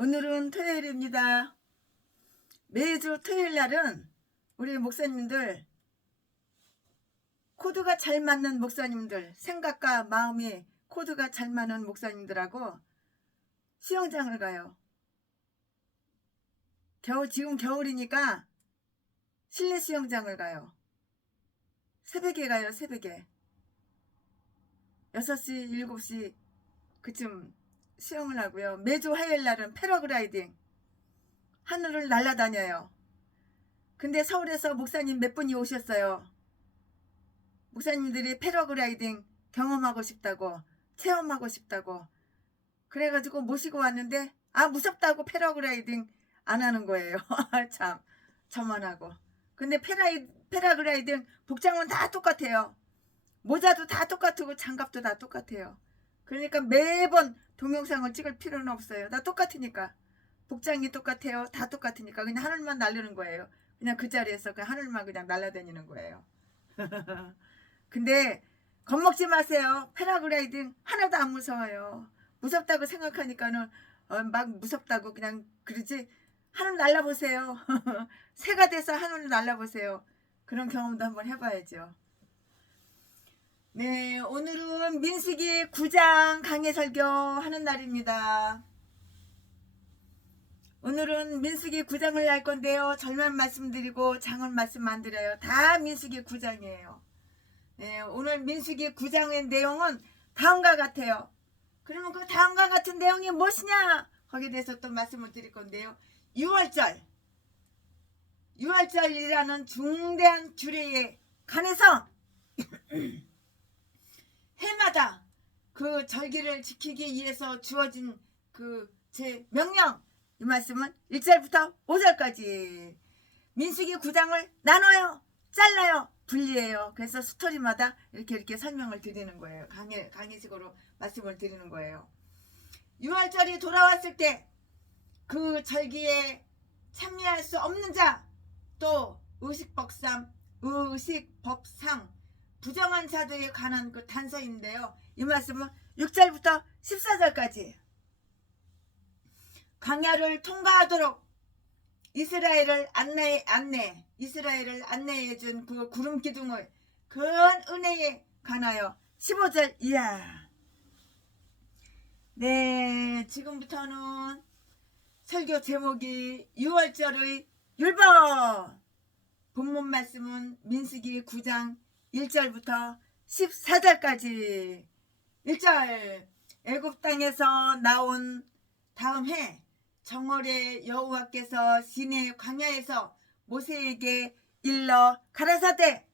오늘은 토요일입니다. 매주 토요일 날은 우리 목사님들 코드가 잘 맞는 목사님들, 생각과 마음이 코드가 잘 맞는 목사님들하고 수영장을 가요. 지금 겨울이니까 실내 수영장을 가요. 새벽에 가요. 새벽에 6시, 7시 그쯤 수영을 하고요. 매주 화요일 날은 패러글라이딩 하늘을 날아다녀요. 근데 서울에서 목사님 몇 분이 오셨어요. 목사님들이 패러글라이딩 경험하고 싶다고, 체험하고 싶다고 그래가지고 모시고 왔는데 무섭다고 패러글라이딩 안 하는 거예요. 참 저만 하고. 근데 패러글라이딩 복장은 다 똑같아요. 모자도 다 똑같고 장갑도 다 똑같아요. 그러니까 매번 동영상을 찍을 필요는 없어요. 다 똑같으니까. 복장이 똑같아요. 다 똑같으니까 그냥 하늘만 날리는 거예요. 그냥 그 자리에서 그 하늘만 그냥 날아다니는 거예요. 근데 겁먹지 마세요. 패러글라이딩 하나도 안 무서워요. 무섭다고 생각하니까는 막 무섭다고 그냥 그러지. 하늘 날아보세요. 새가 돼서 하늘을 날아보세요. 그런 경험도 한번 해봐야죠. 네, 오늘은 민수기 9장 강해 설교하는 날입니다. 오늘은 민수기 9장을 할 건데요. 절만 말씀드리고 장은 말씀 안 드려요. 다 민수기 9장이에요. 네, 오늘 민수기 9장의 내용은 다음과 같아요. 그러면 그 다음과 같은 내용이 무엇이냐? 거기에 대해서 또 말씀을 드릴 건데요. 6월절이라는 중대한 규례에 관해서 해마다 그 절기를 지키기 위해서 주어진 그 제 명령, 이 말씀은 1절부터 5절까지 민수기 9장을 나눠요, 잘라요, 분리해요. 그래서 스토리마다 이렇게 설명을 드리는 거예요. 강의식으로 말씀을 드리는 거예요. 6월절이 돌아왔을 때 그 절기에 참여할 수 없는 자, 또 의식법상 부정한 자들에 관한 그 단서인데요. 이 말씀은 6절부터 14절까지 광야를 통과하도록 이스라엘을 안내해준 그 구름 기둥의 큰 은혜에 관하여 15절 이하. 네, 지금부터는 설교 제목이 6월절의 율법. 본문 말씀은 민수기 9장 1절부터 14절까지. 1절, 애굽 땅에서 나온 다음 해 정월에 여호와께서 시내 광야에서 모세에게 일러 가라사대.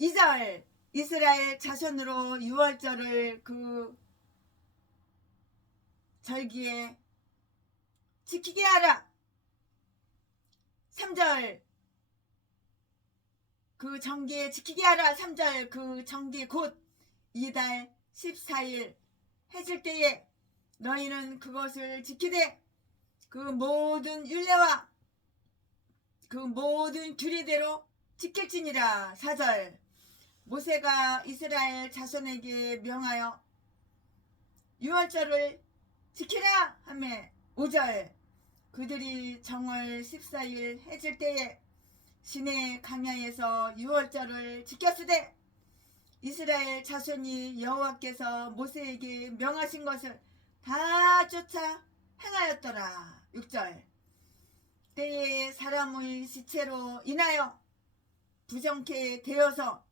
2절, 이스라엘 자손으로 6월절을 그 절기에 지키게 하라. 3절, 그 정기에 지키게 하라. 3절, 그 정기 곧 이달 14일 해질 때에 너희는 그것을 지키되 그 모든 율례와 그 모든 규례대로 지킬지니라. 4절, 모세가 이스라엘 자손에게 명하여 6월절을 지키라 하며 5절, 그들이 정월 14일 해질 때에 시내 광야에서 6월절을 지켰으되 이스라엘 자손이 여호와께서 모세에게 명하신 것을 다 쫓아 행하였더라. 6절, 때에 사람의 시체로 인하여 부정케 되어서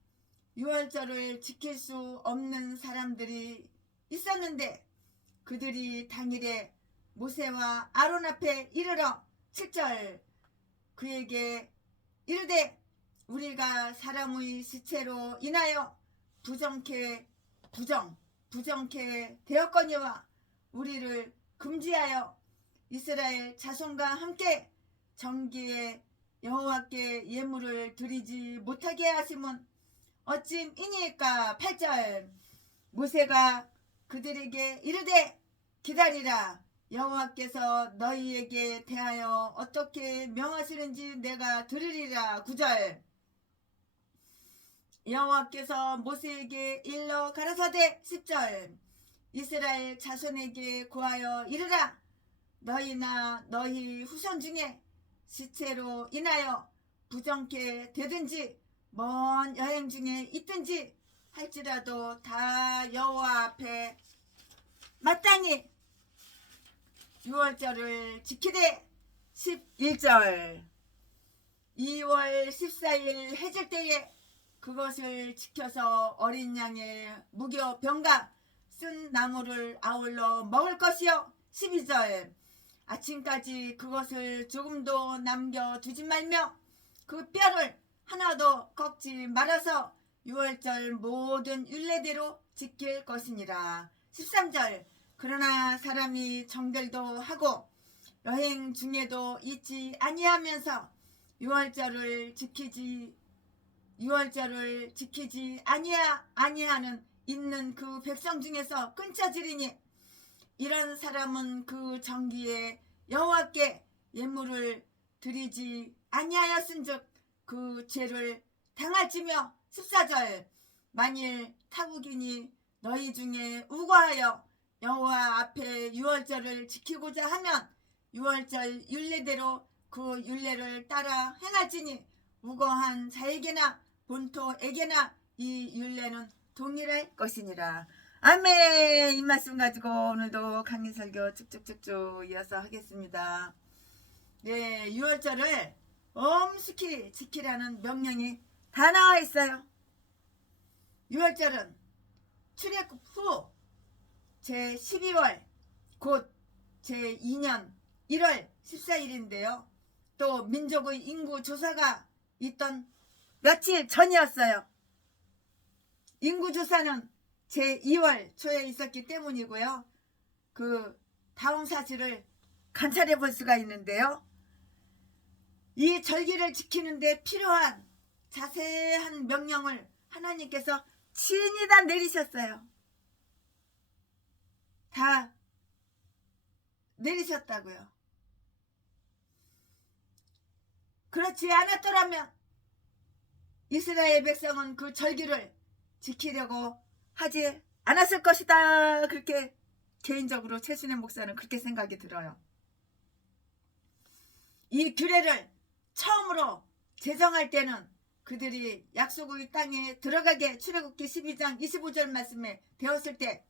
6월절을 지킬 수 없는 사람들이 있었는데 그들이 당일에 모세와 아론 앞에 이르러 7절, 그에게 이르되 우리가 사람의 시체로 인하여 부정케 되었거니와 우리를 금지하여 이스라엘 자손과 함께 정기에 여호와께 예물을 드리지 못하게 하심은 어찌이니까. 8절, 모세가 그들에게 이르되 기다리라. 여호와께서 너희에게 대하여 어떻게 명하시는지 내가 들으리라. 9절, 여호와께서 모세에게 일러 가라사대. 10절, 이스라엘 자손에게 고하여 이르라. 너희나 너희 후손 중에 시체로 인하여 부정케 되든지 먼 여행 중에 있든지 할지라도 다 여호와 앞에 마땅히 유월절을 지키되 11절 2월 14일 해질 때에 그것을 지켜서 어린 양의 무교 병과 쓴 나무를 아울러 먹을 것이요 12절 아침까지 그것을 조금도 남겨두지 말며 그 뼈를 하나도 꺾지 말아서 유월절 모든 율례대로 지킬 것이니라. 13절 그러나 사람이 정결도 하고 여행 중에도 잊지 아니하면서 유월절을 지키지 아니하는 있는 그 백성 중에서 끊쳐지리니 이런 사람은 그 정기에 여호와께 예물을 드리지 아니하였은즉 그 죄를 당할지며 14절 만일 타국인이 너희 중에 우거하여 여호와 앞에 유월절을 지키고자 하면 유월절 율례대로 그 율례를 따라 행할지니 우거한 자에게나 본토에게나 이 율례는 동일할 것이니라. 아멘. 이 말씀 가지고 오늘도 강의 설교 쭉쭉쭉쭉 이어서 하겠습니다. 네, 유월절을 엄숙히 지키라는 명령이 다 나와 있어요. 유월절은 출애굽 후 제12월 곧 제2년 1월 14일인데요. 또 민족의 인구 조사가 있던 며칠 전이었어요. 인구 조사는 제2월 초에 있었기 때문이고요. 그 다음 사실을 관찰해 볼 수가 있는데요. 이 절기를 지키는데 필요한 자세한 명령을 하나님께서 친히 다 내리셨어요. 다 내리셨다고요. 그렇지 않았더라면 이스라엘 백성은 그 절기를 지키려고 하지 않았을 것이다. 그렇게 개인적으로 최순애 목사는 그렇게 생각이 들어요. 이 규례를 처음으로 제정할 때는 그들이 약속의 땅에 들어가게 출애굽기 12장 25절 말씀에 되었을 때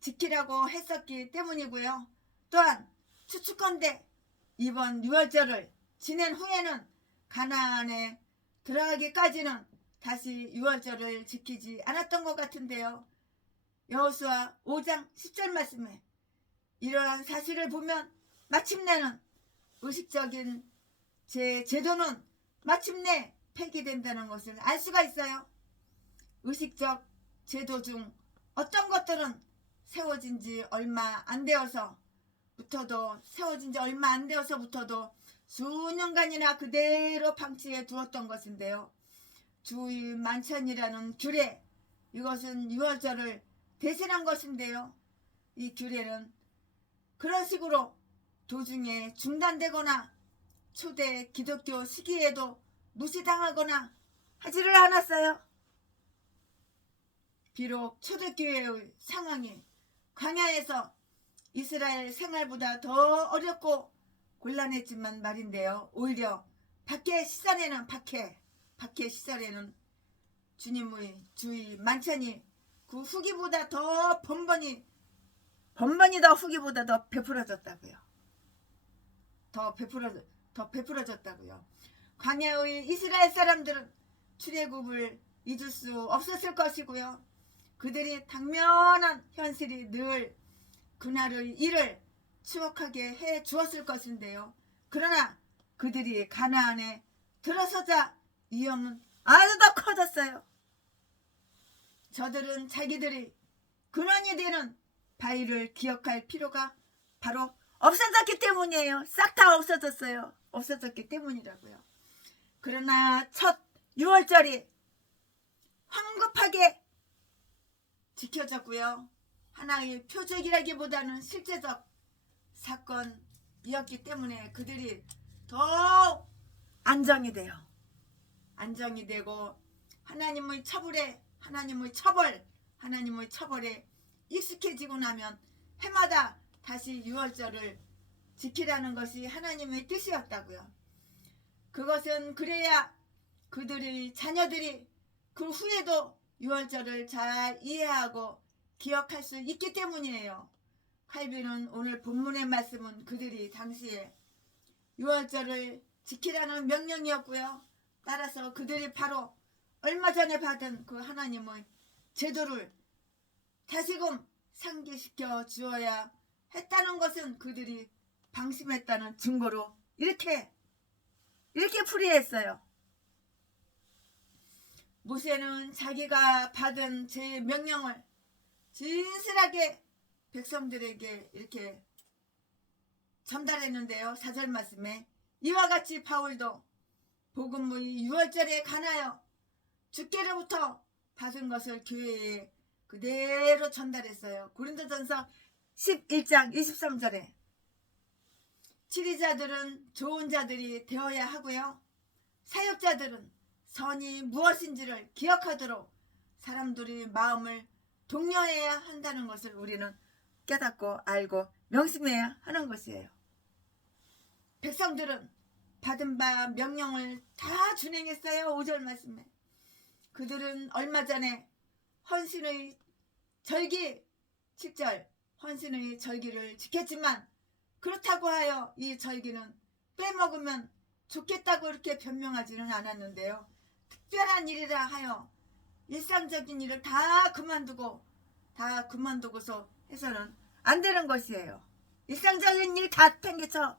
지키라고 했었기 때문이고요. 또한 추측컨대 이번 유월절을 지낸 후에는 가나안에 들어가기까지는 다시 유월절을 지키지 않았던 것 같은데요. 여호수아 5장 10절 말씀에 이러한 사실을 보면 마침내는 의식적인 제도는 마침내 폐기된다는 것을 알 수가 있어요. 의식적 제도 중 어떤 것들은 세워진 지 얼마 안 되어서부터도 수년간이나 그대로 방치해 두었던 것인데요. 주의 만찬이라는 규례, 이것은 유월절을 대신한 것인데요. 이 규례는 그런 식으로 도중에 중단되거나 초대 기독교 시기에도 무시당하거나 하지를 않았어요. 비록 초대교회의 상황이 광야에서 이스라엘 생활보다 더 어렵고 곤란했지만 말인데요. 오히려 밖에 시절에는 주님의 주의 만찬이 그 후기보다 더 번번이 더 후기보다 더 베풀어졌다고요. 더 베풀어졌다고요. 광야의 이스라엘 사람들은 출애굽을 잊을 수 없었을 것이고요. 그들이 당면한 현실이 늘 그날의 일을 추억하게 해 주었을 것인데요. 그러나 그들이 가나안에 들어서자 위험은 아주 더 커졌어요. 저들은 자기들이 근원이 되는 바위를 기억할 필요가 바로 없어졌기 때문이에요. 싹 다 없어졌어요. 없어졌기 때문이라고요. 그러나 첫 유월절이 황급하게 지켜졌고요. 하나의 표적이라기보다는 실제적 사건이었기 때문에 그들이 더 안정이 되고 하나님의 처벌에 익숙해지고 나면 해마다 다시 유월절을 지키라는 것이 하나님의 뜻이었다고요. 그것은 그래야 그들의 자녀들이 그 후에도 유월절을 잘 이해하고 기억할 수 있기 때문이에요. 칼빈은 오늘 본문의 말씀은 그들이 당시에 유월절을 지키라는 명령이었고요. 따라서 그들이 바로 얼마 전에 받은 그 하나님의 제도를 다시금 상기시켜 주어야 했다는 것은 그들이 방심했다는 증거로 이렇게 풀이했어요. 모세는 자기가 받은 제 명령을 진실하게 백성들에게 이렇게 전달했는데요. 4절 말씀에 이와 같이 바울도 복음의 유월절에 관하여 주께로부터 받은 것을 교회에 그대로 전달했어요. 고린도전서 11장 23절에 치리자들은 좋은 자들이 되어야 하고요. 사역자들은 선이 무엇인지를 기억하도록 사람들의 마음을 독려해야 한다는 것을 우리는 깨닫고 알고 명심해야 하는 것이에요. 백성들은 받은 바 명령을 다 준행했어요. 5절 말씀에 그들은 얼마 전에 헌신의 절기 7절 헌신의 절기를 지켰지만 그렇다고 하여 이 절기는 빼먹으면 좋겠다고 이렇게 변명하지는 않았는데요. 특별한 일이라 하여 일상적인 일을 다 그만두고서 해서는 안 되는 것이에요. 일상적인 일 다 팽개쳐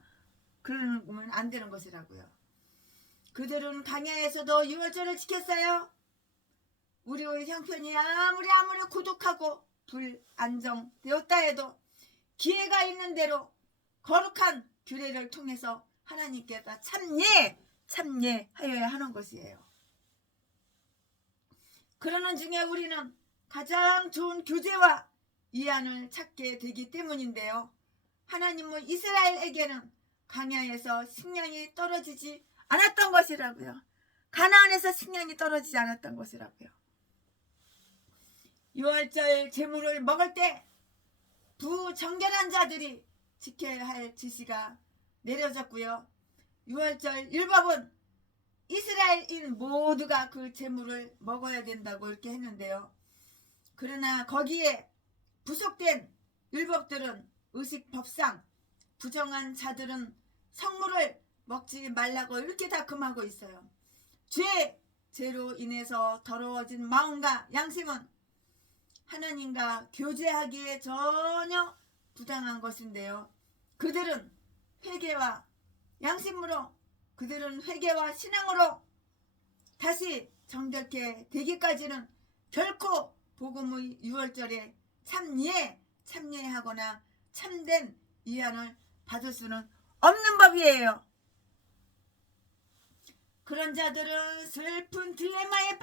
그러면 안 되는 것이라고요. 그들은 광야에서도 유월절을 지켰어요. 우리의 형편이 아무리 고독하고 불안정되었다 해도 기회가 있는 대로 거룩한 규례를 통해서 하나님께서 참여하여야 하는 것이에요. 그러는 중에 우리는 가장 좋은 교제와 위안을 찾게 되기 때문인데요. 하나님은 이스라엘에게는 광야에서 식량이 떨어지지 않았던 것이라고요. 가나안에서 식량이 떨어지지 않았던 것이라고요. 유월절 제물을 먹을 때 부정결한 자들이 지켜야 할 지시가 내려졌고요. 유월절 율법은 이스라엘인 모두가 그 제물을 먹어야 된다고 이렇게 했는데요. 그러나 거기에 부속된 율법들은 의식법상 부정한 자들은 성물을 먹지 말라고 이렇게 다 금하고 있어요. 죄로 인해서 더러워진 마음과 양심은 하나님과 교제하기에 전혀 부당한 것인데요. 그들은 회개와 양심으로 그들은 회개와 신앙으로 다시 정결케 되기까지는 결코 복음의 유월절에 참여하거나 참된 위안을 받을 수는 없는 법이에요. 그런 자들은 슬픈 딜레마에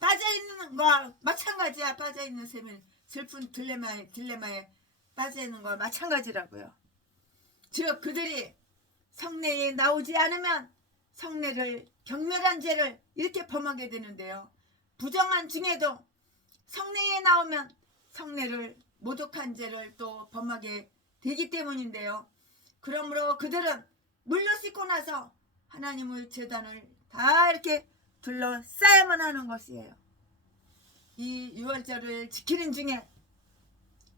빠져있는 것과 마찬가지야. 빠져있는 셈은 슬픈 딜레마에 빠져있는 것과 마찬가지라고요. 즉 그들이 성례에 나오지 않으면 성례를 경멸한 죄를 이렇게 범하게 되는데요. 부정한 중에도 성례에 나오면 성례를 모독한 죄를 또 범하게 되기 때문인데요. 그러므로 그들은 물로 씻고 나서 하나님의 제단을 다 이렇게 둘러싸야만 하는 것이에요. 이 유월절을 지키는 중에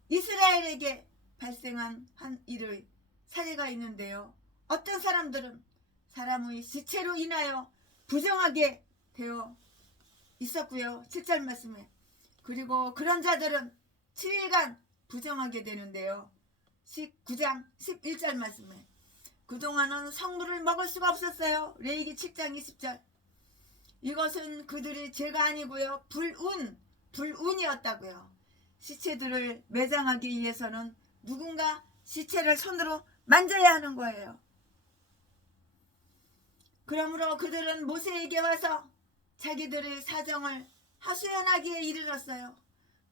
이스라엘에게 발생한 한 일의 사례가 있는데요. 어떤 사람들은 사람의 시체로 인하여 부정하게 되어 있었고요. 7절 말씀에 그리고 그런 자들은 7일간 부정하게 되는데요. 19장 11절 말씀에 그동안은 성물을 먹을 수가 없었어요. 레위기 7장 20절 이것은 그들의 죄가 아니고요. 불운이었다고요. 시체들을 매장하기 위해서는 누군가 시체를 손으로 만져야 하는 거예요. 그러므로 그들은 모세에게 와서 자기들의 사정을 하소연하기에 이르렀어요.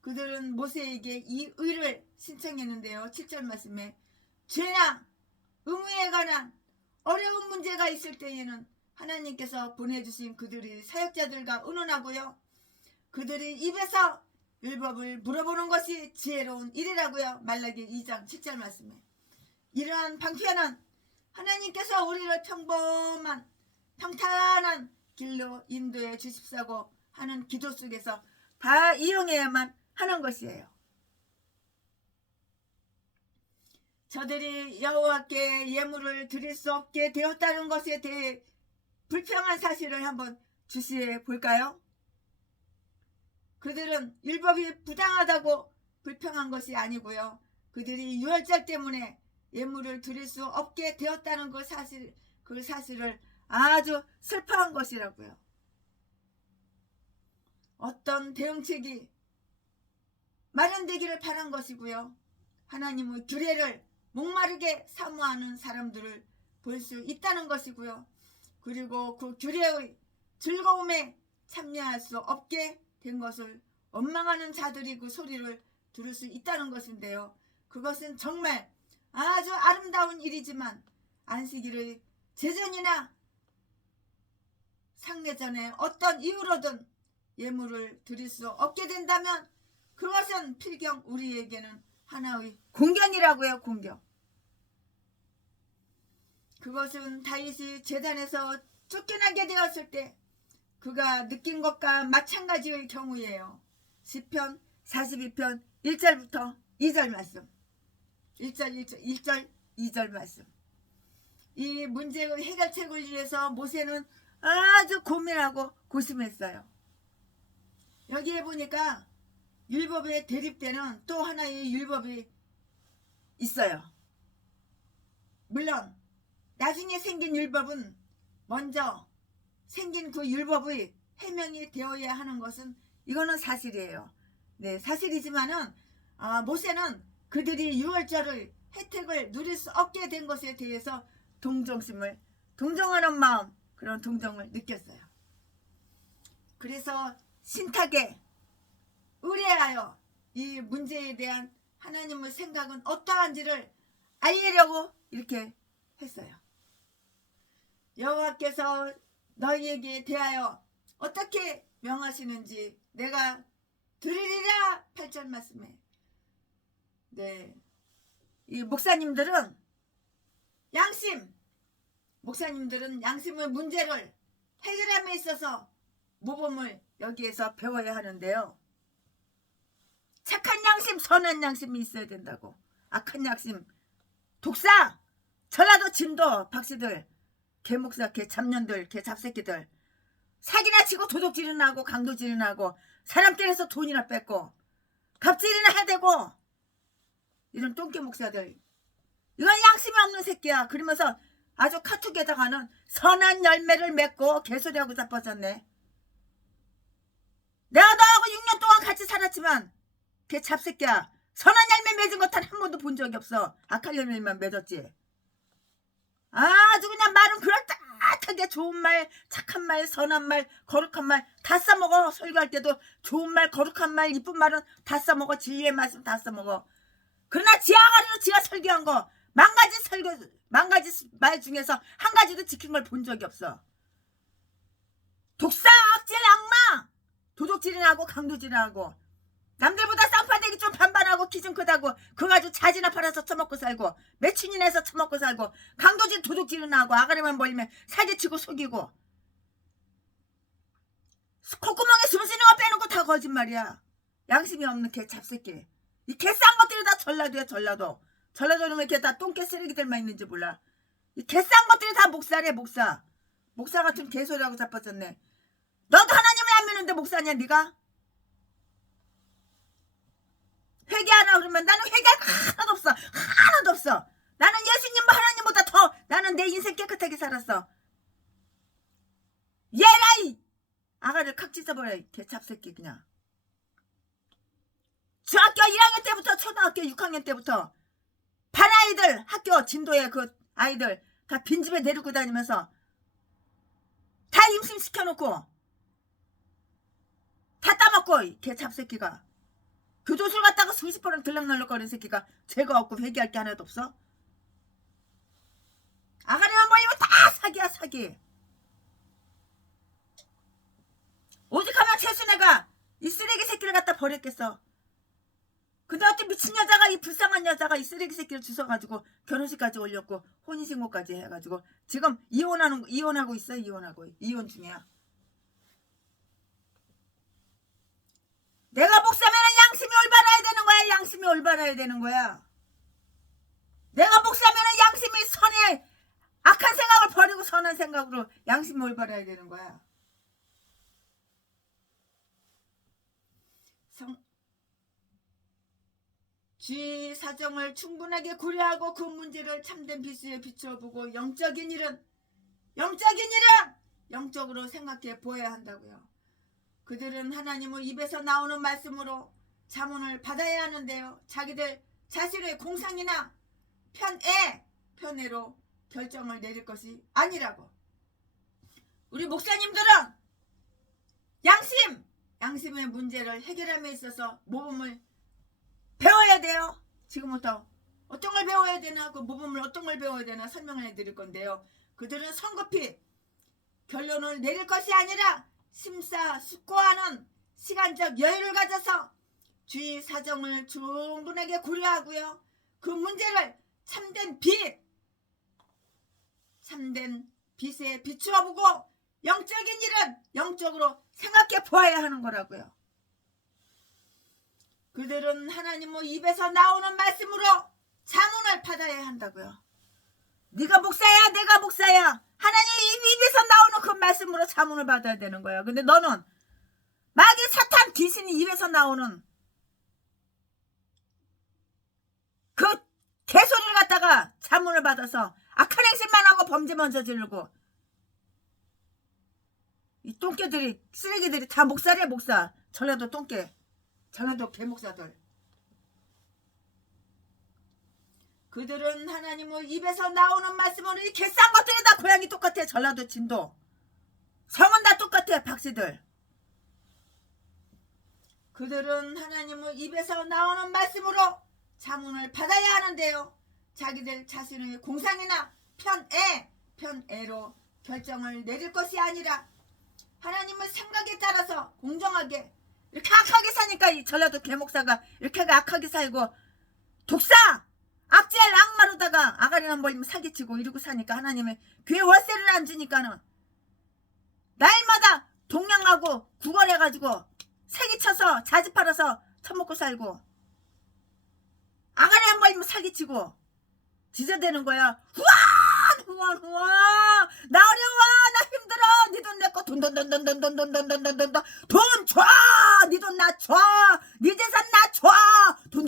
그들은 모세에게 이 의를 신청했는데요. 7절 말씀에 죄나 의무에 관한 어려운 문제가 있을 때에는 하나님께서 보내주신 그들의 사역자들과 의논하고요. 그들의 입에서 율법을 물어보는 것이 지혜로운 일이라고요. 말라기 2장 7절 말씀에. 이러한 방편은 하나님께서 우리를 평탄한 길로 인도해 주십사고 하는 기도 속에서 다 이용해야만 하는 것이에요. 저들이 여호와께 예물을 드릴 수 없게 되었다는 것에 대해 불평한 사실을 한번 주시해 볼까요? 그들은 율법이 부당하다고 불평한 것이 아니고요. 그들이 유월절 때문에 예물을 드릴 수 없게 되었다는 그 사실을 아주 슬퍼한 것이라고요. 어떤 대응책이 마련되기를 바란 것이고요. 하나님의 규례를 목마르게 사모하는 사람들을 볼 수 있다는 것이고요. 그리고 그 규례의 즐거움에 참여할 수 없게 된 것을 원망하는 자들이 그 소리를 들을 수 있다는 것인데요. 그것은 정말 아주 아름다운 일이지만 안식일의 제전이나 상례전에 어떤 이유로든 예물을 드릴 수 없게 된다면 그것은 필경 우리에게는 하나의 공경이라고요. 공경. 그것은 다윗이 제단에서 쫓겨나게 되었을 때 그가 느낀 것과 마찬가지의 경우예요. 시편 42편 1절부터 2절 말씀. 1절 2절 말씀. 이 문제의 해결책을 위해서 모세는 아주 고민하고 고심했어요. 여기에 보니까 율법에 대립되는 또 하나의 율법이 있어요. 물론 나중에 생긴 율법은 먼저 생긴 그 율법의 해명이 되어야 하는 것은 이거는 사실이에요. 네, 사실이지만은 모세는 그들이 유월절의 혜택을 누릴 수 없게 된 것에 대해서 동정하는 마음, 그런 동정을 느꼈어요. 그래서 신탁에 의뢰하여 이 문제에 대한 하나님의 생각은 어떠한지를 알리려고 이렇게 했어요. 여호와께서 너희에게 대하여 어떻게 명하시는지 내가 들으리라. 8절 말씀에. 네, 이 목사님들은 양심의 문제를 해결함에 있어서 모범을 여기에서 배워야 하는데요. 착한 양심, 선한 양심이 있어야 된다고. 악한 양심, 독사, 전라도 진도 박씨들, 개목사, 개잡년들, 개잡새끼들 사기나 치고 도둑질이나 하고 강도질이나 하고 사람들에서 돈이나 뺏고 갑질이나 해대고 이런 똥개 목사들, 이건 양심이 없는 새끼야. 그러면서 아주 카톡에다가는 선한 열매를 맺고 개소리하고 자빠졌네. 내가 너하고 6년 동안 같이 살았지만 걔 잡새끼야, 선한 열매 맺은 것 단 한 번도 본 적이 없어. 악한 열매만 맺었지. 아주 그냥 말은 그럴듯하게 좋은 말, 착한 말, 선한 말, 거룩한 말 다 써먹어. 설교할 때도 좋은 말, 거룩한 말, 이쁜 말은 다 써먹어. 진리의 말씀 다 써먹어. 그러나 지하가리로 지가 설교한 거 만 가지 말 중에서 한 가지도 지킨 걸 본 적이 없어. 독사, 악질, 악마, 도둑질이나 하고 강도질이나 하고 남들보다 쌍판대기 좀 반반하고 키 좀 크다고 그거 가지고 자지나 팔아서 처먹고 살고 매춘이나 해서 처먹고 살고 강도질 도둑질이나 하고 아가리만 벌리면 사기치고 속이고 콧구멍에 숨 쉬는 거 빼는 거 다 거짓말이야. 양심이 없는 개 잡새끼. 이 개 싼 것들이 다 전라도야. 전라도는 왜 이렇게 다 똥개 쓰레기들만 있는지 몰라. 이 개 싼 것들이 다 목사래. 목사 같은 개소리하고 자빠졌네. 너도 하나님을 안 믿는데 목사냐 네가? 회개하라 그러면 나는 회개할 거 하나도 없어. 나는 예수님과 하나님보다 더 나는 내 인생 깨끗하게 살았어. 얘라이 아가를 칵 찢어버려. 개잡새끼 그냥. 중학교 1학년 때부터 초등학교 6학년 때부터 반아이들 학교 진도에 그 아이들 다 빈집에 내리고 다니면서 다 임신시켜놓고 다 따먹고 개잡새끼가 교도소 갔다가 수십 번은 들락날락거리는 새끼가 죄가 없고 회개할 게 하나도 없어? 아가리만 보이면 다 사기야 사기. 오직 하면 최순애가 이 쓰레기 새끼를 갖다 버렸겠어. 근데 어떤 미친 여자가, 이 불쌍한 여자가 이 쓰레기 새끼를 주워가지고 결혼식까지 올렸고 혼인신고까지 해가지고 지금 이혼하고 있어. 이혼 중이야. 내가 목사면은 양심이 올바라야 되는 거야. 양심이 올바라야 되는 거야. 내가 목사면은 양심이 선해. 악한 생각을 버리고 선한 생각으로 양심이 올바라야 되는 거야. 주의 사정을 충분하게 고려하고 그 문제를 참된 비수에 비춰보고 영적인 일은 영적으로 생각해 보아야 한다고요. 그들은 하나님의 입에서 나오는 말씀으로 자문을 받아야 하는데요. 자기들 자신의 공상이나 편애로 결정을 내릴 것이 아니라고. 우리 목사님들은 양심의 문제를 해결함에 있어서 모범을 배워야 돼요. 지금부터 어떤 걸 배워야 되나, 그 모범을 어떤 걸 배워야 되나 설명을 해드릴 건데요. 그들은 성급히 결론을 내릴 것이 아니라 심사숙고하는 시간적 여유를 가져서 주의 사정을 충분하게 고려하고요. 그 문제를 참된 빛에 비추어 보고 영적인 일은 영적으로 생각해 보아야 하는 거라고요. 그들은 하나님의 입에서 나오는 말씀으로 자문을 받아야 한다고요. 네가 목사야, 내가 목사야. 하나님 입에서 나오는 그 말씀으로 자문을 받아야 되는 거야. 근데 너는 마귀 사탄 귀신이 입에서 나오는 그 개소리를 갖다가 자문을 받아서 악한 행실만 하고 범죄만 저지르고, 이 똥개들이, 쓰레기들이 다 목사래. 목사. 전라도 똥개, 전라도 개목사들. 그들은 하나님의 입에서 나오는 말씀으로 이 개싼 것들이 다 고향이 똑같아. 전라도 진도 성은 다 똑같아. 박씨들. 그들은 하나님의 입에서 나오는 말씀으로 자문을 받아야 하는데요. 자기들 자신의 공상이나 편애로 결정을 내릴 것이 아니라 하나님의 생각에 따라서 공정하게, 이렇게 악하게 사니까 이 전라도 개목사가 이렇게 악하게 살고 독사 악질 악마로다가 아가리만 벌리면 사기치고 이러고 사니까 하나님의 교회 월세를 안 주니까는 날마다 동냥하고 구걸해가지고 사기쳐서 자지 팔아서 처먹고 살고, 아가리 한 벌리면 사기치고 지저대는 거야. 후원 나 어려워, 나 힘들어, 니 돈 내 거 돈 줘, 니 돈 나 줘, 니 재산 나 줘, 돈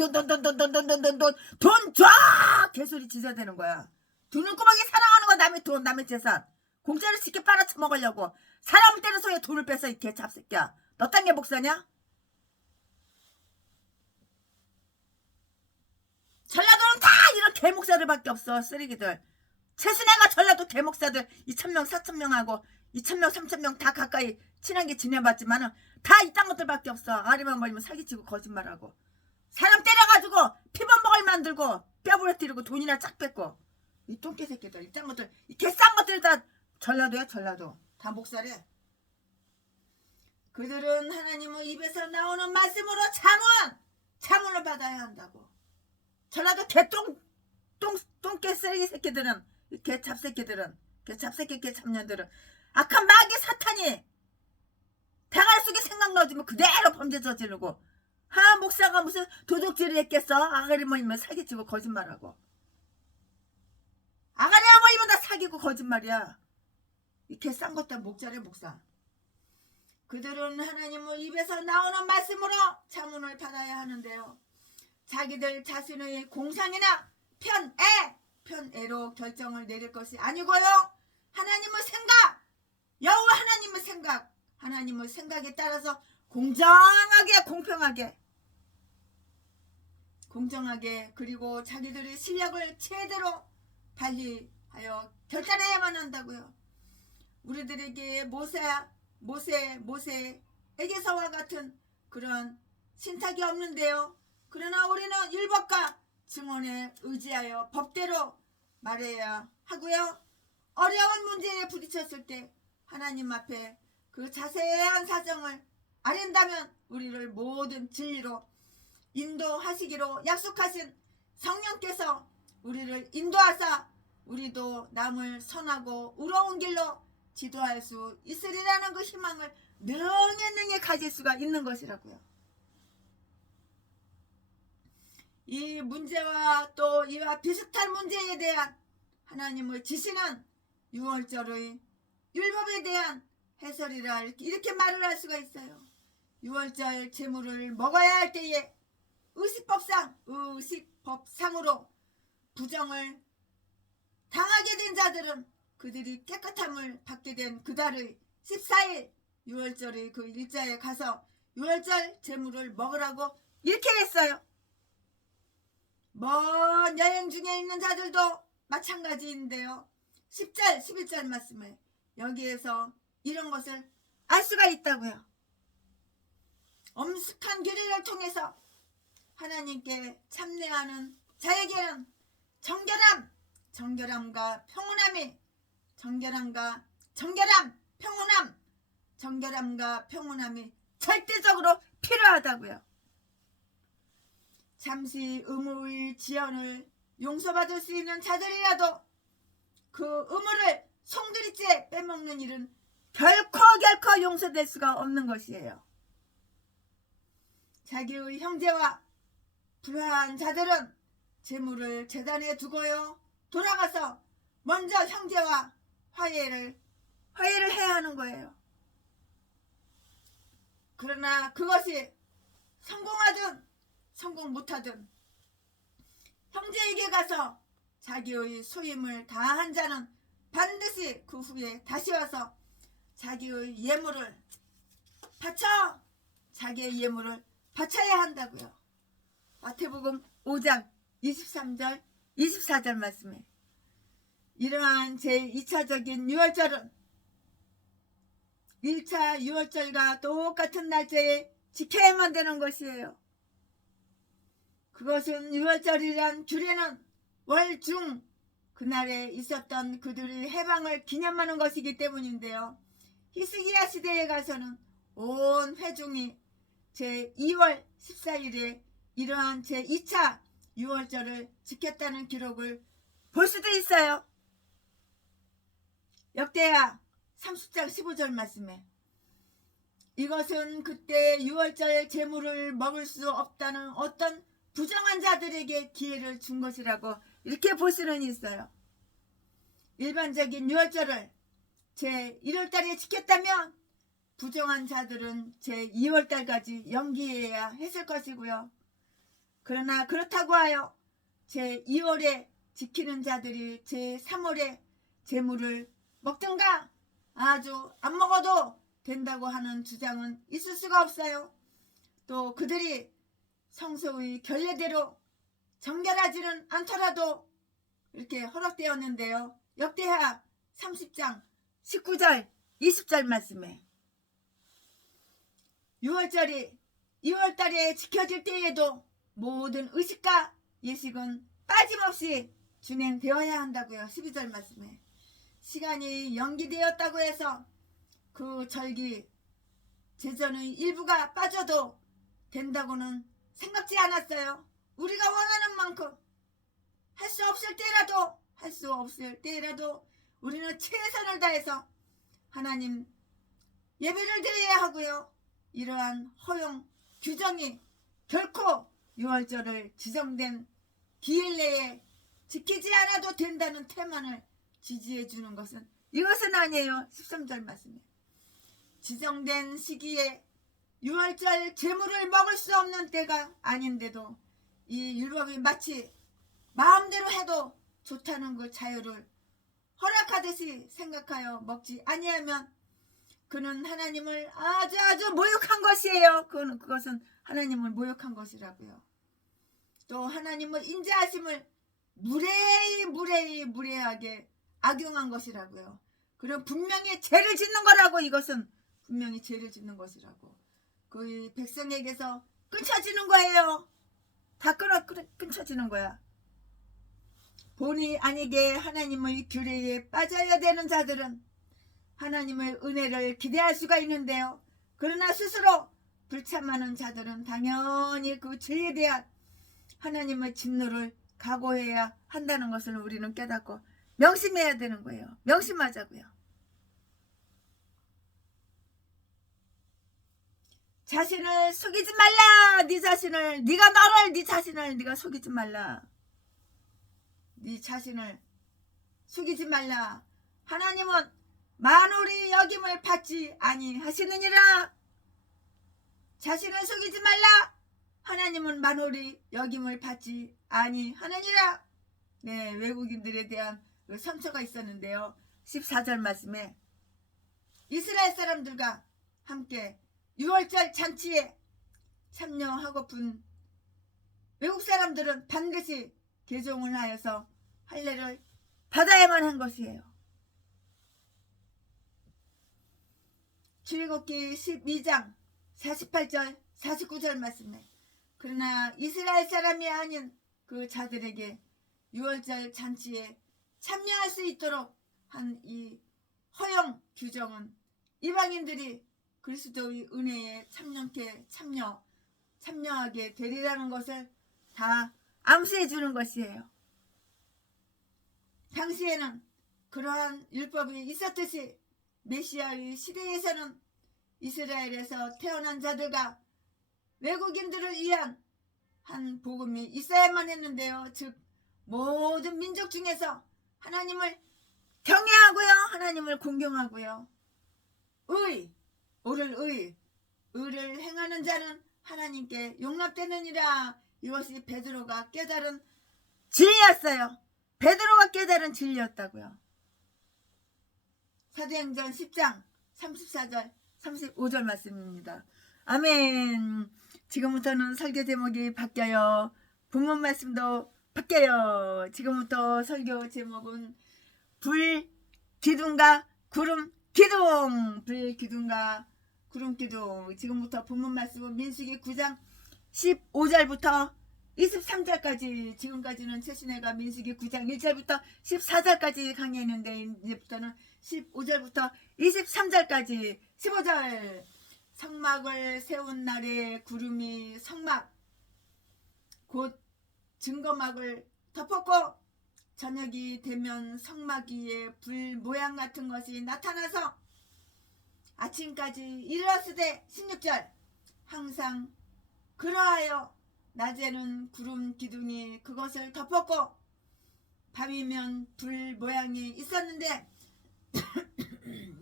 줘, 개소리 지저대는 거야. 두 눈구멍이 사랑하는 거. 남의 돈, 남의 재산 공짜로 쉽게 빨아쳐먹으려고 사람을 때려서 왜 돈을 뺏어, 이 개잡새끼야. 너 딴 게 목사냐? 전라도는 다 이런 개목사들밖에 없어. 쓰레기들. 최순애가 전라도 개목사들 2,000명 4,000명하고 2,000명 3,000명 다 가까이 친하게 지내봤지만은 다 이딴 것들밖에 없어. 아리만 벌리면 사기치고 거짓말하고 사람 때려가지고 피범벅을 만들고 뼈 부러뜨리고 돈이나 쫙 뺏고, 이 똥개 새끼들, 이딴 것들, 이 개싼 것들 다 전라도야. 전라도 다 목사래. 그들은 하나님의 입에서 나오는 말씀으로 자문을 받아야 한다고. 전라도 똥개 쓰레기 새끼들은, 개 잡새끼들은, 개 잡새끼 개 잡년들은 악한 마귀 사탄이 대가리 속에 생각 넣어주면 그대로 범죄 저지르고, 목사가 무슨 도둑질을 했겠어? 아가리 모이면 사기치고 거짓말하고, 아가리 모이면 다 사기고 거짓말이야. 이 개 싼 것도 목자래. 목사. 그들은 하나님의 입에서 나오는 말씀으로 자문을 받아야 하는데요. 자기들 자신의 공상이나 편애로 결정을 내릴 것이 아니고요. 하나님의 생각, 여호와 하나님의 생각에 따라서 공정하게, 공정하게, 그리고 자기들의 실력을 최대로 발휘하여 결단해야만 한다고요. 우리들에게 모세에게서와 같은 그런 신탁이 없는데요. 그러나 우리는 율법과 증언에 의지하여 법대로 말해야 하고요. 어려운 문제에 부딪혔을 때 하나님 앞에 그 자세한 사정을 아랜다면 우리를 모든 진리로 인도하시기로 약속하신 성령께서 우리를 인도하사 우리도 남을 선하고 의로운 길로 지도할 수 있으리라는 그 희망을 능히 가질 수가 있는 것이라고요. 이 문제와 또 이와 비슷한 문제에 대한 하나님의 지시는 6월절의 율법에 대한 해설이라 이렇게 말을 할 수가 있어요. 6월절 제물을 먹어야 할 때에 의식법상으로 부정을 당하게 된 자들은 그들이 깨끗함을 받게 된 그달의 14일 6월절의 그 일자에 가서 6월절 제물을 먹으라고 이렇게 했어요. 먼 여행 중에 있는 자들도 마찬가지인데요. 10절 11절 말씀에 여기에서 이런 것을 알 수가 있다고요. 엄숙한 규례를 통해서 하나님께 참내하는 자에게는 정결함과 평온함이 정결함과 평온함이 절대적으로 필요하다고요. 잠시 의무의 지연을 용서받을 수 있는 자들이라도 그 의무를 송두리째 빼먹는 일은 결코 용서될 수가 없는 것이에요. 자기의 형제와 불화한 자들은 제물을 제단에 두고요 돌아가서 먼저 형제와 화해를 해야 하는 거예요. 그러나 그것이 성공하든 성공 못하든 형제에게 가서 자기의 소임을 다한 자는 반드시 그 후에 다시 와서 자기의 예물을 바쳐야 한다고요. 마태복음 5장 23절 24절 말씀에 이러한 제2차적인 6월절은 1차 6월절과 똑같은 날짜에 지켜야만 되는 것이에요. 그것은 6월절이란 규례는 월중 그날에 있었던 그들의 해방을 기념하는 것이기 때문인데요. 히스기야 시대에 가서는 온 회중이 제2월 14일에 이러한 제2차 6월절을 지켰다는 기록을 볼 수도 있어요. 역대하 30장 15절 말씀에 이것은 그때 6월절 제물을 먹을 수 없다는 어떤 부정한 자들에게 기회를 준 것이라고 이렇게 볼 수는 있어요. 일반적인 6월절을 제1월달에 지켰다면 부정한 자들은 제2월달까지 연기해야 했을 것이고요. 그러나 그렇다고 하여 제2월에 지키는 자들이 제3월에 제물을 먹든가 아주 안 먹어도 된다고 하는 주장은 있을 수가 없어요. 또 그들이 성소의 결례대로 정결하지는 않더라도 이렇게 허락되었는데요. 역대하 30장 19절 20절 말씀에 6월절이 2월달에 지켜질 때에도 모든 의식과 예식은 빠짐없이 진행되어야 한다고요. 12절 말씀에 시간이 연기되었다고 해서 그 절기 제전의 일부가 빠져도 된다고는 생각지 않았어요. 우리가 원하는 만큼 할 수 없을 때라도 우리는 최선을 다해서 하나님 예배를 드려야 하고요. 이러한 허용 규정이 결코 6월절을 지정된 기일 내에 지키지 않아도 된다는 태만을 지지해 주는 것은 이것은 아니에요. 13절 말씀에 지정된 시기에 6월절 제물을 먹을 수 없는 때가 아닌데도 이 율법이 마치 마음대로 해도 좋다는 그 자유를 허락하듯이 생각하여 먹지 아니하면 그는 하나님을 아주 모욕한 것이에요. 그것은 하나님을 모욕한 것이라고요. 또 하나님의 인자하심을 무례하게 악용한 것이라고요. 그럼 분명히 죄를 짓는 거라고. 이것은 분명히 죄를 짓는 것이라고. 그 백성에게서 끊쳐지는 거예요. 다 끊쳐지는 거야. 본의 아니게 하나님의 규례에 빠져야 되는 자들은 하나님의 은혜를 기대할 수가 있는데요. 그러나 스스로 불참하는 자들은 당연히 그 죄에 대한 하나님의 진노를 각오해야 한다는 것을 우리는 깨닫고 명심해야 되는 거예요. 명심하자고요. 자신을 속이지 말라. 네 자신을, 네가 너를, 네 자신을 네가 속이지 말라. 네 자신을 속이지 말라. 하나님은 만홀히 여김을 받지 아니하시느니라. 자신을 속이지 말라. 하나님은 만홀히 여김을 받지 아니하느니라. 네, 외국인들에 대한 상처가 있었는데요. 14절 말씀에 이스라엘 사람들과 함께 유월절 잔치에 참여하고픈 외국 사람들은 반드시 개종을 하여서 할례를 받아야만 한 것이에요. 출애굽기 12장 48절 49절 말씀에 그러나 이스라엘 사람이 아닌 그 자들에게 유월절 잔치에 참여할 수 있도록 한 이 허용 규정은 이방인들이 그리스도의 은혜에 참여하게 되리라는 것을 다 암시해 주는 것이에요. 당시에는 그러한 율법이 있었듯이 메시아의 시대에서는 이스라엘에서 태어난 자들과 외국인들을 위한 한 복음이 있어야만 했는데요. 즉 모든 민족 중에서 하나님을 경외하고요, 하나님을 공경하고요, 의를 행하는 자는 하나님께 용납되느니라. 이것이 베드로가 깨달은 진리였어요. 베드로가 깨달은 진리였다고요. 사도행전 10장 34절 35절 말씀입니다. 아멘. 지금부터는 설교 제목이 바뀌어요. 본문 말씀도 바뀌어요. 지금부터 설교 제목은 불기둥과 구름기둥. 불기둥과 구름기둥. 지금부터 본문 말씀은 민수기 9장 15절부터 23절까지. 지금까지는 최신혜가 민수기 9장 1절부터 14절까지 강의했는데 이제부터는 15절부터 23절까지. 15절 성막을 세운 날에 구름이 성막 곧 증거막을 덮었고 저녁이 되면 성막 위에 불 모양 같은 것이 나타나서 아침까지 이르렀으되 16절 항상 그러하여 낮에는 구름 기둥이 그것을 덮었고 밤이면 불 모양이 있었는데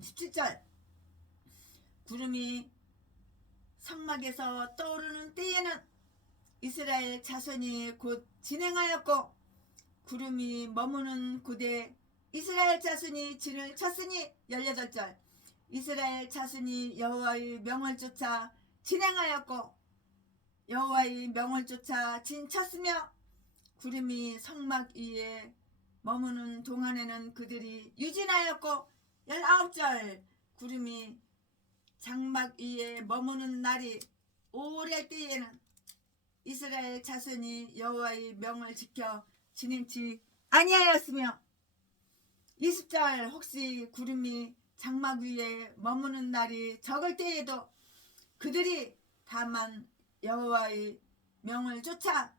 17절 구름이 성막에서 떠오르는 때에는 이스라엘 자손이 곧 진행하였고 구름이 머무는 곳에 이스라엘 자손이 진을 쳤으니 18절 이스라엘 자손이 여호와의 명을 쫓아 진행하였고 여호와의 명을 쫓아 진 쳤으며 구름이 성막 위에 머무는 동안에는 그들이 유진하였고 19절 구름이 장막 위에 머무는 날이 오래 때에는 이스라엘 자손이 여호와의 명을 지켜 지내지 아니하였으며 20절 혹시 구름이 장막 위에 머무는 날이 적을 때에도 그들이 다만 여호와의 명을 쫓아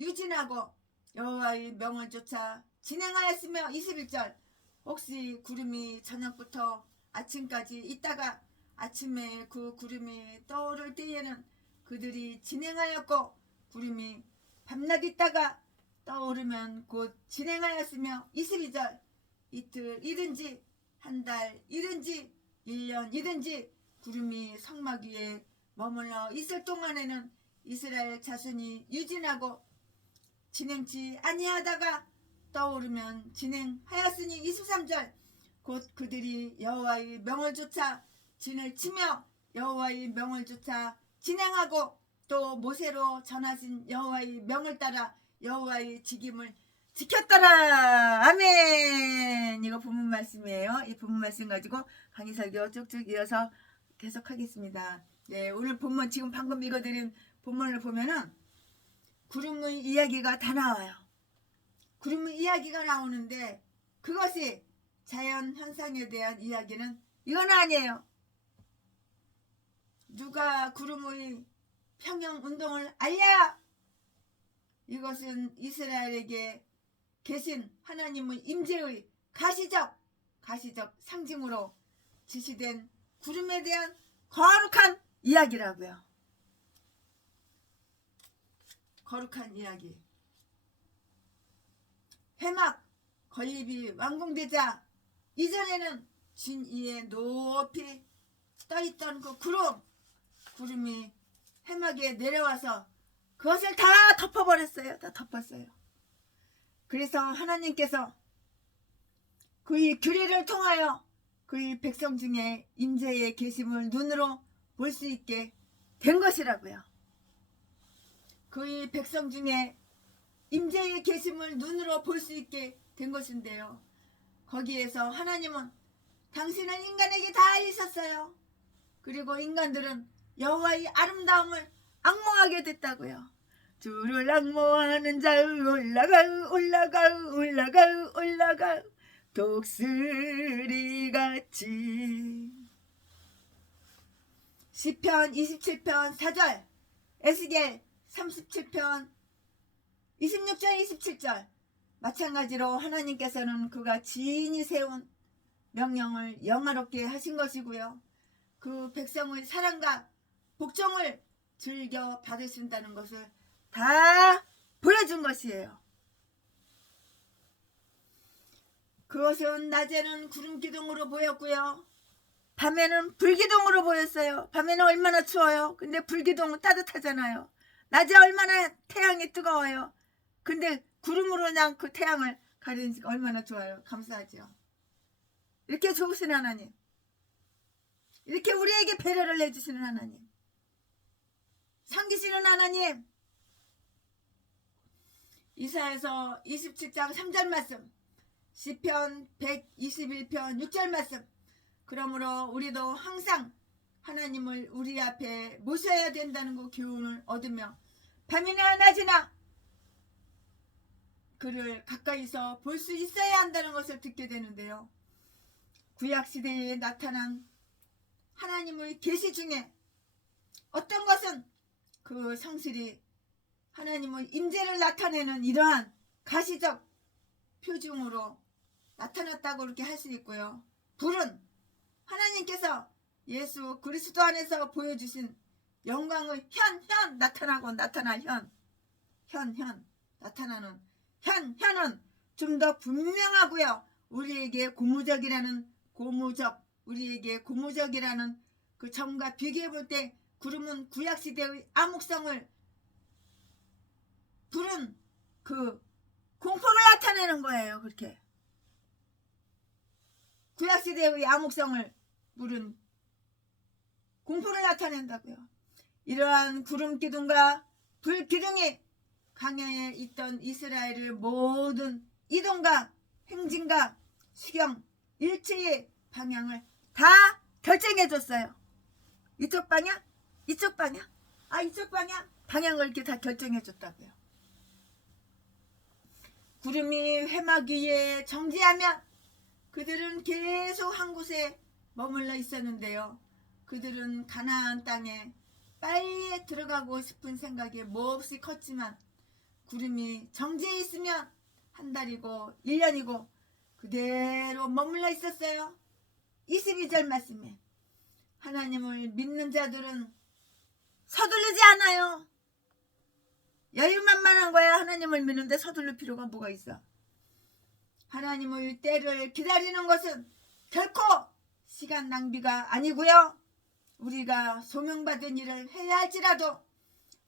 유진하고 여호와의 명을 쫓아 진행하였으며 21절 혹시 구름이 저녁부터 아침까지 있다가 아침에 그 구름이 떠오를 때에는 그들이 진행하였고 구름이 밤낮 있다가 떠오르면 곧 진행하였으며 22절 이틀이든지 한 달이든지 1년이든지 구름이 성막 위에 머물러 있을 동안에는 이스라엘 자손이 유진하고 진행치 아니하다가 떠오르면 진행하였으니 23절 곧 그들이 여호와의 명을 쫓아 진을 치며 여호와의 명을 쫓아 진행하고 또 모세로 전하신 여호와의 명을 따라 여호와의 직임을 지켰더라. 아멘. 이거 본문 말씀이에요. 이 본문 말씀 가지고 강의 설교 쭉쭉 이어서 계속하겠습니다. 네, 오늘 본문 지금 방금 읽어드린 본문을 보면은 구름의 이야기가 다 나와요. 구름의 이야기가 나오는데 그것이 자연 현상에 대한 이야기는 이건 아니에요. 누가 구름의 평형 운동을 알랴? 이것은 이스라엘에게 계신 하나님의 임재의 가시적 상징으로 지시된 구름에 대한 거룩한 이야기라고요. 거룩한 이야기. 회막 건립이 완공되자 이전에는 진 위에 높이 떠있던 그 구름이 회막에 내려와서 그것을 다 덮어버렸어요. 다 덮었어요. 그래서 하나님께서 그의 규례를 통하여 그의 백성 중에 임재의 계심을 눈으로 볼 수 있게 된 것이라고요. 그의 백성 중에 임재의 계심을 눈으로 볼 수 있게 된 것인데요. 거기에서 하나님은 당신은 인간에게 다 있었어요. 그리고 인간들은 여호와의 아름다움을 앙모하게 됐다고요. 주를 앙모하는 자 올라가 독수리같이. 시편 27편 4절, 에스겔 37편 26절 27절. 마찬가지로 하나님께서는 그가 지인이 세운 명령을 영화롭게 하신 것이고요. 그 백성의 사랑과 복종을 즐겨 받으신다는 것을 다 보여준 것이에요. 그것은 낮에는 구름 기둥으로 보였고요. 밤에는 불기둥으로 보였어요. 밤에는 얼마나 추워요. 근데 불기둥은 따뜻하잖아요. 낮에 얼마나 태양이 뜨거워요. 근데 구름으로 그냥 그 태양을 가리니까 얼마나 좋아요. 감사하죠. 이렇게 좋으신 하나님, 이렇게 우리에게 배려를 해주시는 하나님, 섬기시는 하나님. 이사야서 27장 3절 말씀, 시편 121편 6절 말씀. 그러므로 우리도 항상 하나님을 우리 앞에 모셔야 된다는 그 교훈을 얻으며 밤이나 낮이나 그를 가까이서 볼 수 있어야 한다는 것을 듣게 되는데요. 구약시대에 나타난 하나님의 계시 중에 어떤 것은 그 성실히 하나님의 임재를 나타내는 이러한 가시적 표징으로 나타났다고 그렇게 할 수 있고요. 불은 하나님께서 예수 그리스도 안에서 보여주신 영광의 현 나타나는 현은 좀 더 분명하고요. 우리에게 고무적이라는 그 점과 비교해 볼 때 구름은 구약시대의 암흑성을, 불은 그 공포를 나타내는 거예요. 그렇게 구약시대의 암흑성을 불은 공포를 나타낸다고요. 이러한 구름 기둥과 불 기둥이 광야에 있던 이스라엘의 모든 이동과 행진과 수경 일체의 방향을 다 결정해 줬어요. 이쪽 방향, 이쪽 방향, 이쪽 방향, 방향을 이렇게 다 결정해 줬다고요. 구름이 회막 위에 정지하면 그들은 계속 한 곳에 머물러 있었는데요. 그들은 가나안 땅에 빨리 들어가고 싶은 생각이 몹시 컸지만 구름이 정지해 있으면 한 달이고 1년이고 그대로 머물러 있었어요. 22절 말씀에 하나님을 믿는 자들은 서두르지 않아요. 여유만만한 거야. 하나님을 믿는데 서둘릴 필요가 뭐가 있어. 하나님의 때를 기다리는 것은 결코 시간 낭비가 아니고요. 우리가 소명받은 일을 해야 할지라도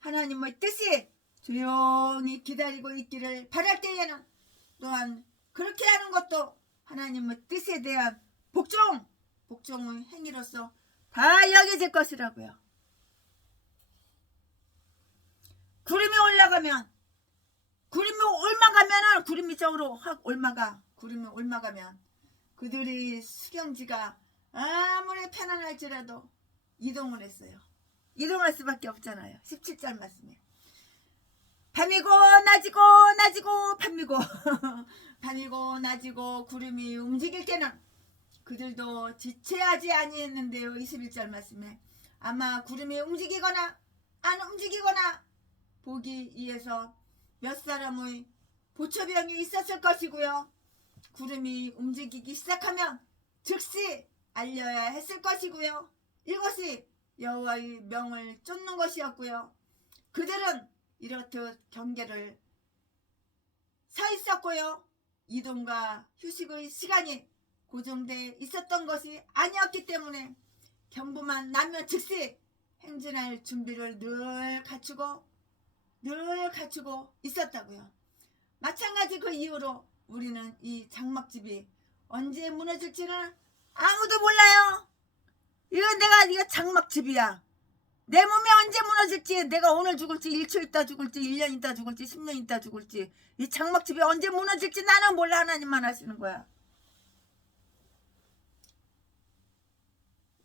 하나님의 뜻이 조용히 기다리고 있기를 바랄 때에는 또한 그렇게 하는 것도 하나님의 뜻에 대한 복종의 행위로서 다 여겨질 것이라고요. 구름이 올라가면, 구름이 올라가면은 구름이 쪽으로 확 올라가. 구름이 올라가면 그들이 수경지가 아무리 편안할지라도 이동을 했어요. 이동할 수밖에 없잖아요. 17절 말씀에 밤이고 낮이고 밤이고 밤이고 낮이고 구름이 움직일 때는 그들도 지체하지 아니했는데요. 21절 말씀에 아마 구름이 움직이거나 안 움직이거나 보기 위해서 몇 사람의 보초병이 있었을 것이고요. 구름이 움직이기 시작하면 즉시 알려야 했을 것이고요. 이것이 여호와의 명을 쫓는 것이었고요. 그들은 이렇듯 경계를 서 있었고요. 이동과 휴식의 시간이 고정되어 있었던 것이 아니었기 때문에 경보만 나면 즉시 행진할 준비를 늘 갖추고 있었다고요. 마찬가지 그 이후로 우리는 이 장막집이 언제 무너질지는 아무도 몰라요. 이거 장막집이야. 내 몸이 언제 무너질지, 내가 오늘 죽을지, 1초 있다 죽을지, 1년 있다 죽을지, 10년 있다 죽을지, 이 장막집이 언제 무너질지 나는 몰라. 하나님만 아시는 거야.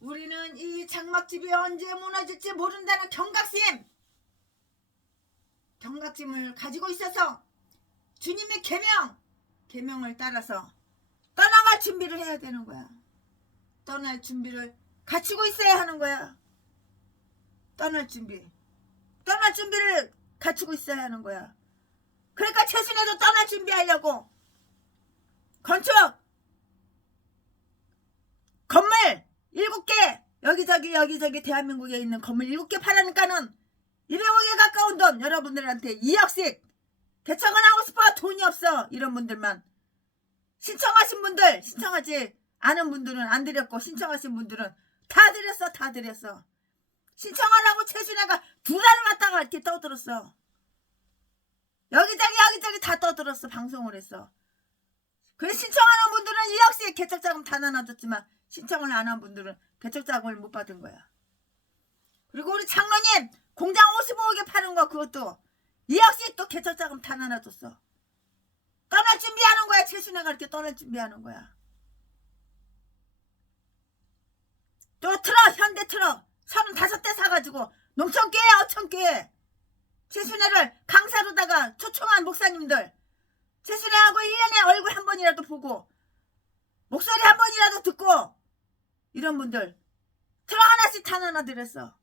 우리는 이 장막집이 언제 무너질지 모른다는 경각심을 가지고 있어서 주님의 계명을 따라서 떠나갈 준비를 해야 되는 거야. 떠날 준비를 갖추고 있어야 하는 거야. 떠날 준비를 갖추고 있어야 하는 거야. 그러니까 최순애도 떠날 준비하려고 건축 건물 7개 여기저기 대한민국에 있는 건물 7개 팔아니까는 200억에 가까운 돈 여러분들한테 2억씩 개척은 하고 싶어. 돈이 없어. 이런 분들만 신청하신 분들, 신청하지 않은 분들은 안 드렸고, 신청하신 분들은 다 드렸어. 신청하라고 최순애가 2달을 갖다가 이렇게 떠들었어. 여기저기 다 떠들었어. 방송을 했어. 그래 신청하는 분들은 2억씩 개척자금 다 나눠줬지만 신청을 안 한 분들은 개척자금을 못 받은 거야. 그리고 우리 장로님 공장 55억에 파는 거 그것도 2억씩 또 개척자금 다 나눠줬어. 떠날 준비하는 거야. 최순애가 이렇게 떠날 준비하는 거야. 또 트럭, 현대 트럭 35대 사가지고 농촌교회 어촌교회 최순애를 강사로다가 초청한 목사님들, 최순애하고 1년에 얼굴 한 번이라도 보고 목소리 한 번이라도 듣고 이런 분들 트럭 하나씩 다 나눠드렸어.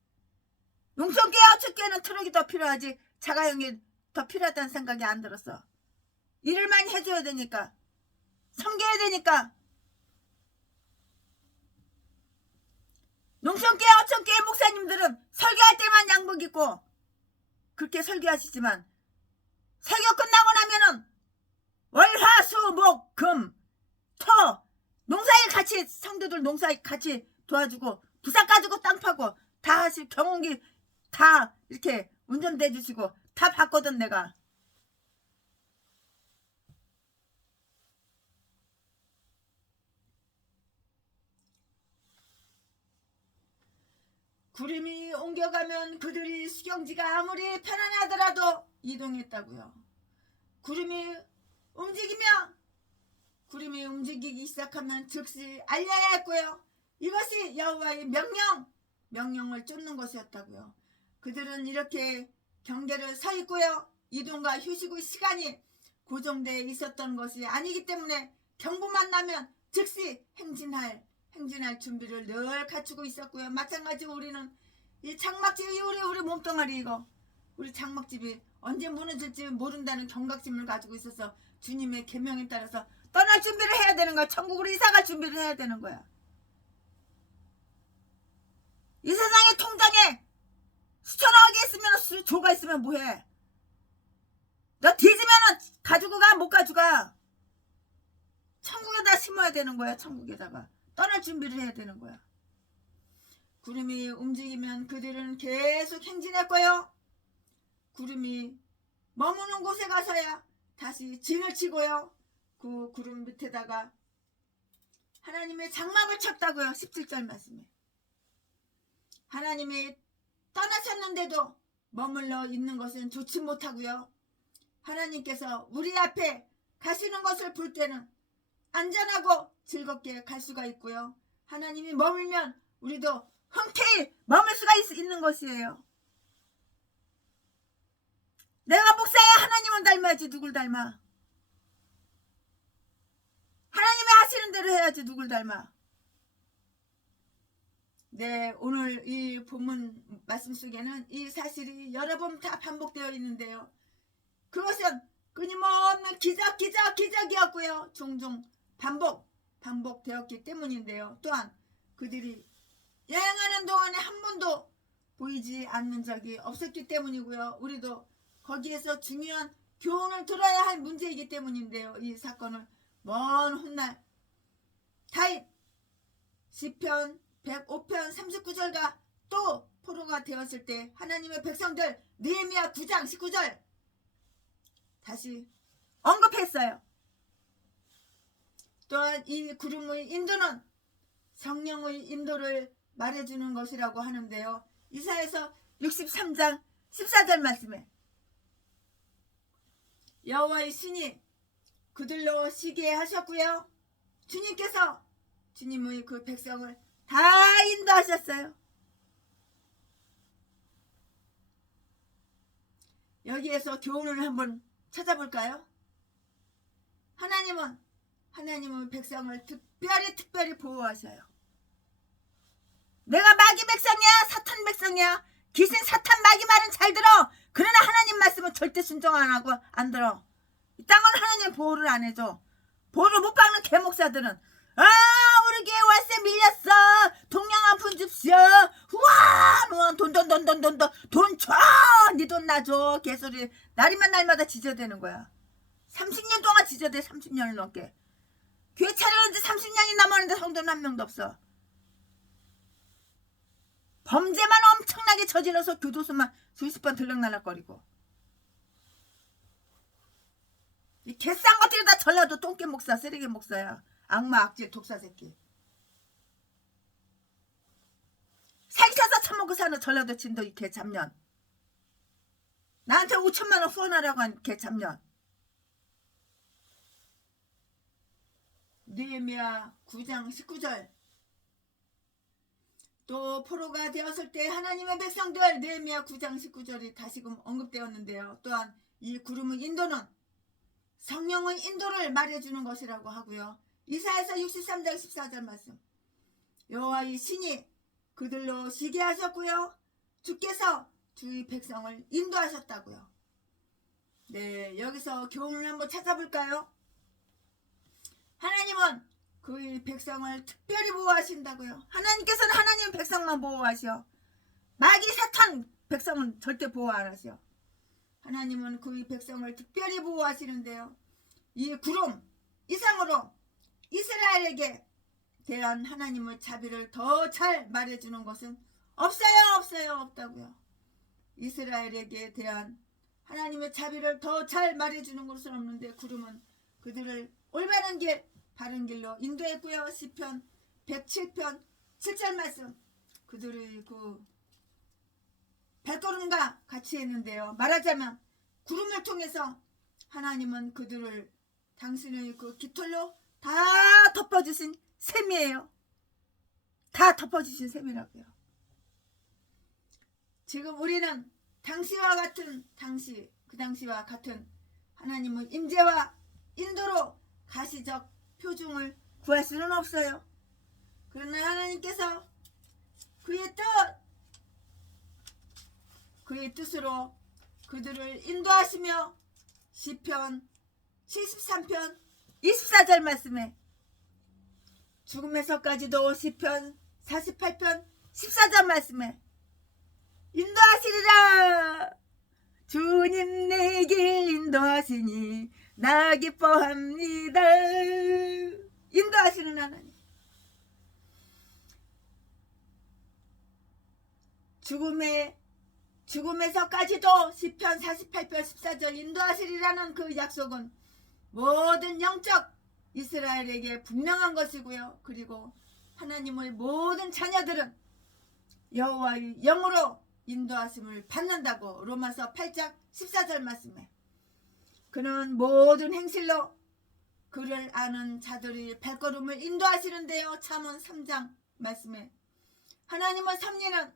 농촌교회 어촌교회는 트럭이 더 필요하지 자가용이 더 필요하다는 생각이 안 들었어. 일을 많이 해줘야 되니까, 섬겨야 되니까. 농촌교회 어촌교회 목사님들은 설교할 때만 양복 입고 그렇게 설교하시지만 설교 끝나고 나면은 월화수목금 토 농사일 같이, 성도들 농사일 같이 도와주고 부산 가지고 땅 파고 다 하실, 경운기 다 이렇게 운전대 주시고 다 봤거든 내가. 구름이 옮겨가면 그들이 수경지가 아무리 편안하더라도 이동했다고요. 구름이 움직이기 시작하면 즉시 알려야 했고요. 이것이 여호와의 명령을 쫓는 것이었다고요. 그들은 이렇게 경계를 서 있고요. 이동과 휴식의 시간이 고정되어 있었던 것이 아니기 때문에 경보만 나면 즉시 행진할 준비를 늘 갖추고 있었고요. 마찬가지로 우리는 이 장막집이 우리 몸뚱아리 이거 우리 장막집이 언제 무너질지 모른다는 경각심을 가지고 있어서 주님의 계명에 따라서 떠날 준비를 해야 되는 거야. 천국으로 이사갈 준비를 해야 되는 거야. 이 세상의 통장에 수천억이 있으면 조가 있으면 뭐해? 너 뒤지면은 가지고 가, 못 가져가. 천국에다 심어야 되는 거야. 천국에다가 떠날 준비를 해야 되는 거야. 구름이 움직이면 그들은 계속 행진했고요. 구름이 머무는 곳에 가서야 다시 진을 치고요. 그 구름 밑에다가 하나님의 장막을 쳤다고요. 17절 말씀에. 하나님이 떠나셨는데도 머물러 있는 것은 좋지 못하고요. 하나님께서 우리 앞에 가시는 것을 볼 때는 안전하고 즐겁게 갈 수가 있고요. 하나님이 머물면 우리도 흔쾌히 머물 수가 있는 것이에요. 내가 목사야 하나님은 닮아야지 누굴 닮아? 하나님이 하시는 대로 해야지 누굴 닮아? 네, 오늘 이 본문 말씀 속에는 이 사실이 여러 번 다 반복되어 있는데요. 그것은 끊임없는 기적이었고요. 종종 반복되었기 때문인데요. 또한 그들이 여행하는 동안에 한 번도 보이지 않는 적이 없었기 때문이고요. 우리도 거기에서 중요한 교훈을 들어야 할 문제이기 때문인데요. 이 사건을 먼 훗날 다윗 시편 105편 39절과 또 포로가 되었을 때 하나님의 백성들 느헤미야 9장 19절 다시 언급했어요. 또한 이 구름의 인도는 성령의 인도를 말해주는 것이라고 하는데요. 이사야서 63장 14절 말씀에 여호와의 신이 그들로 시게 하셨고요. 주님께서 주님의 그 백성을 다 인도하셨어요. 여기에서 교훈을 한번 찾아볼까요? 하나님은 백성을 특별히 보호하셔요. 내가 마귀 백성이야, 사탄 백성이야, 귀신 사탄 마귀 말은 잘 들어. 그러나 하나님 말씀은 절대 순종 안 하고 안 들어. 이 땅은 하나님 보호를 안 해줘. 보호를 못 받는 개목사들은 우리 교회 월세 밀렸어. 동양 한 푼 줍시오. 우와, 돈 줘. 네 돈 놔줘. 개소리 날이면 날마다 지저대는 거야. 30년 동안 지저대. 30년을 넘게. 교회 차려놓은 지 30년이 남았는데 성도는 한 명도 없어. 범죄만 엄청나게 저질러서 교도소만 수십 번 들락날락거리고. 이 개싼 것들이 다 전라도 똥개 목사, 쓰레기 목사야. 악마, 악질, 독사 새끼. 살쪄서 처먹고 사는 전라도 진도 이 개잡년. 나한테 5천만 원 후원하라고 한 개잡년. 느헤미야 9장 19절 또 포로가 되었을 때 하나님의 백성들 느헤미야 9장 19절이 다시금 언급되었는데요. 또한 이 구름의 인도는 성령의 인도를 말해주는 것이라고 하고요. 이사야서 63장 14절 말씀 여호와의 신이 그들로 시게 하셨고요. 주께서 주의 백성을 인도하셨다고요. 네, 여기서 교훈을 한번 찾아볼까요? 하나님은 그의 백성을 특별히 보호하신다고요. 하나님께서는 하나님 백성만 보호하셔. 마귀 사탄 백성은 절대 보호 안 하셔. 하나님은 그의 백성을 특별히 보호하시는데요. 이 구름 이상으로 이스라엘에게 대한 하나님의 자비를 더 잘 말해주는 것은 없다고요. 이스라엘에게 대한 하나님의 자비를 더 잘 말해주는 것은 없는데 구름은 그들을 올바른 길 바른 길로 인도했고요. 시편 107편 7절 말씀 그들의 그 발걸음과 같이 했는데요. 말하자면 구름을 통해서 하나님은 그들을 당신의 그 깃털로 다 덮어주신 셈이에요. 다 덮어주신 셈이라고요. 지금 우리는 그 당시와 같은 하나님의 임재와 인도로 가시적 표중을 구할 수는 없어요. 그러나 하나님께서 그의 뜻으로 그들을 인도하시며 시편 73편 24절 말씀에 죽음에서까지도 시편 48편 14절 말씀에 인도하시리라. 주님 내 길 인도하시니 나 기뻐합니다. 인도하시는 하나님. 죽음에서까지도 시편 48편 14절 인도하시리라는 그 약속은 모든 영적 이스라엘에게 분명한 것이고요. 그리고 하나님의 모든 자녀들은 여호와의 영으로 인도하심을 받는다고 로마서 8장 14절 말씀에 그는 모든 행실로 그를 아는 자들의 발걸음을 인도하시는데요. 잠언 3장 말씀에 하나님의 섭리는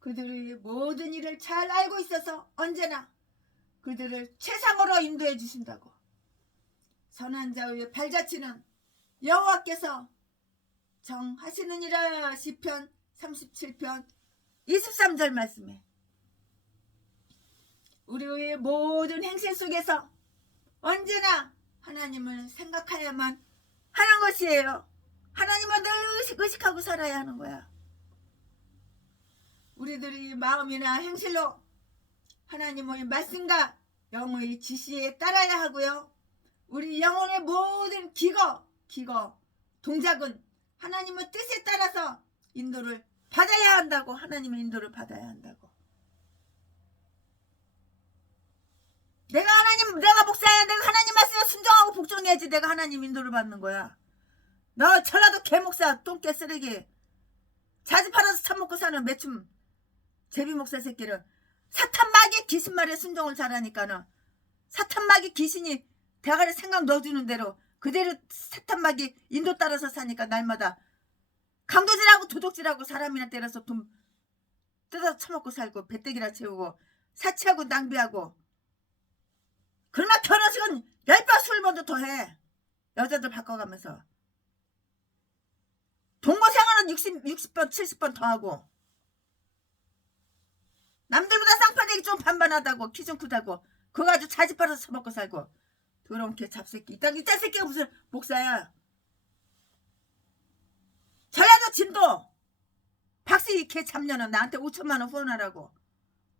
그들의 모든 일을 잘 알고 있어서 언제나 그들을 최상으로 인도해 주신다고. 선한 자의 발자취는 여호와께서 정하시느니라. 시편 37편 23절 말씀에 우리의 모든 행실 속에서 언제나 하나님을 생각해야만 하는 것이에요. 하나님을 늘 의식하고 살아야 하는 거야. 우리들이 마음이나 행실로 하나님의 말씀과 영의 지시에 따라야 하고요. 우리 영혼의 모든 기거, 동작은 하나님의 뜻에 따라서 인도를 받아야 한다고. 하나님의 인도를 받아야 한다고. 내가 목사야. 내가 하나님 말씀에 순종하고 복종해야지 내가 하나님 인도를 받는 거야. 너 전라도 개목사 똥개 쓰레기 자지 팔아서 처먹고 사는 매춤 제비목사 새끼를 사탄 마귀 귀신 말에 순종을 잘하니까는 사탄 마귀 귀신이 대가리 생각 넣어주는 대로 그대로 사탄 마귀 인도 따라서 사니까 날마다 강도질하고 도둑질하고 사람이나 때려서 돈 뜯어서 처먹고 살고 배때기나 채우고 사치하고 낭비하고. 그러나 결혼식은 10번 술번도 더해. 여자들 바꿔가면서 동거생활은 60번 70번 더하고 남들보다 쌍파대기 좀 반반하다고 키 좀 크다고 그거 가지고 자지 팔아서 처먹고 살고. 더러운 개 잡새끼. 이딴 새끼가 무슨 목사야. 전라도 진도 박씨 개 잡년은 나한테 5천만원 후원하라고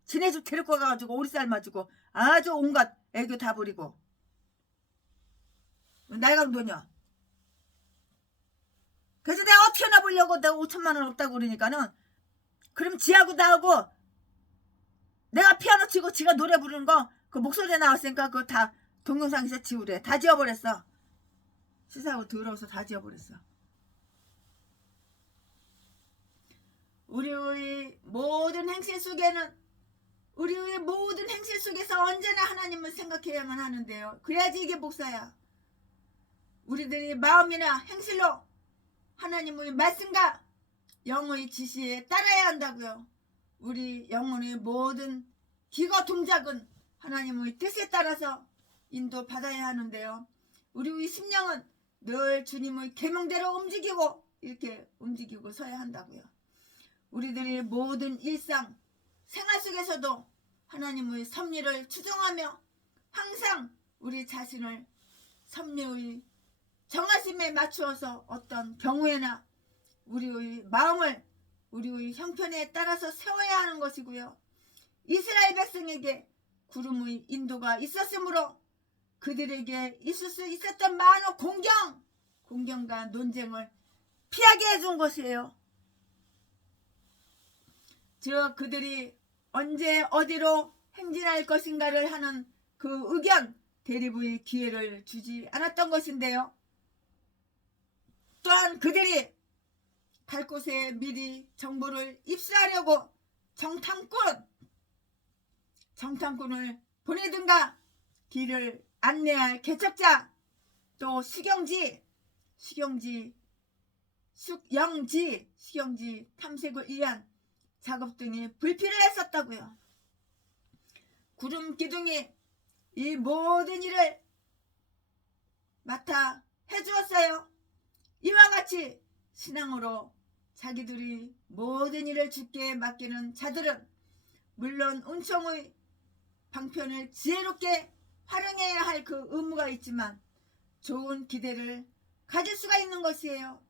지네 집 데리고 가가지고 오리쌀 맞고 아주 온갖 애교 다 부리고. 나이가 뭐냐. 그래서 내가 어떻게 나보려고 내가 5천만원 없다고 그러니까는 그럼 지하고 나하고 내가 피아노 치고 지가 노래 부르는 거 그 목소리에 나왔으니까 그거 다 동영상에서 지우래. 다 지워버렸어. 시사하고 더러워서 다 지워버렸어. 우리의 모든 행실 속에서 언제나 하나님을 생각해야만 하는데요. 그래야지 이게 목사야. 우리들이 마음이나 행실로 하나님의 말씀과 영의 지시에 따라야 한다고요. 우리 영혼의 모든 기거 동작은 하나님의 뜻에 따라서 인도받아야 하는데요. 우리의 심령은 늘 주님의 계명대로 이렇게 움직이고 서야 한다고요. 우리들의 모든 일상 생활 속에서도 하나님의 섭리를 추종하며 항상 우리 자신을 섭리의 정하심에 맞추어서 어떤 경우에나 우리의 마음을 우리의 형편에 따라서 세워야 하는 것이고요. 이스라엘 백성에게 구름의 인도가 있었으므로 그들에게 있을 수 있었던 많은 공경과 논쟁을 피하게 해준 것이에요. 즉 그들이 언제 어디로 행진할 것인가를 하는 그 의견 대립의 기회를 주지 않았던 것인데요. 또한 그들이 갈 곳에 미리 정보를 입수하려고 정탐꾼을 보내든가 길을 안내할 개척자 또 식영지 탐색을 위한 작업 등이 불필요했었다고요. 구름 기둥이 이 모든 일을 맡아 해주었어요. 이와 같이 신앙으로 자기들이 모든 일을 주께 맡기는 자들은 물론 은총의 방편을 지혜롭게 활용해야 할 그 의무가 있지만 좋은 기대를 가질 수가 있는 것이에요.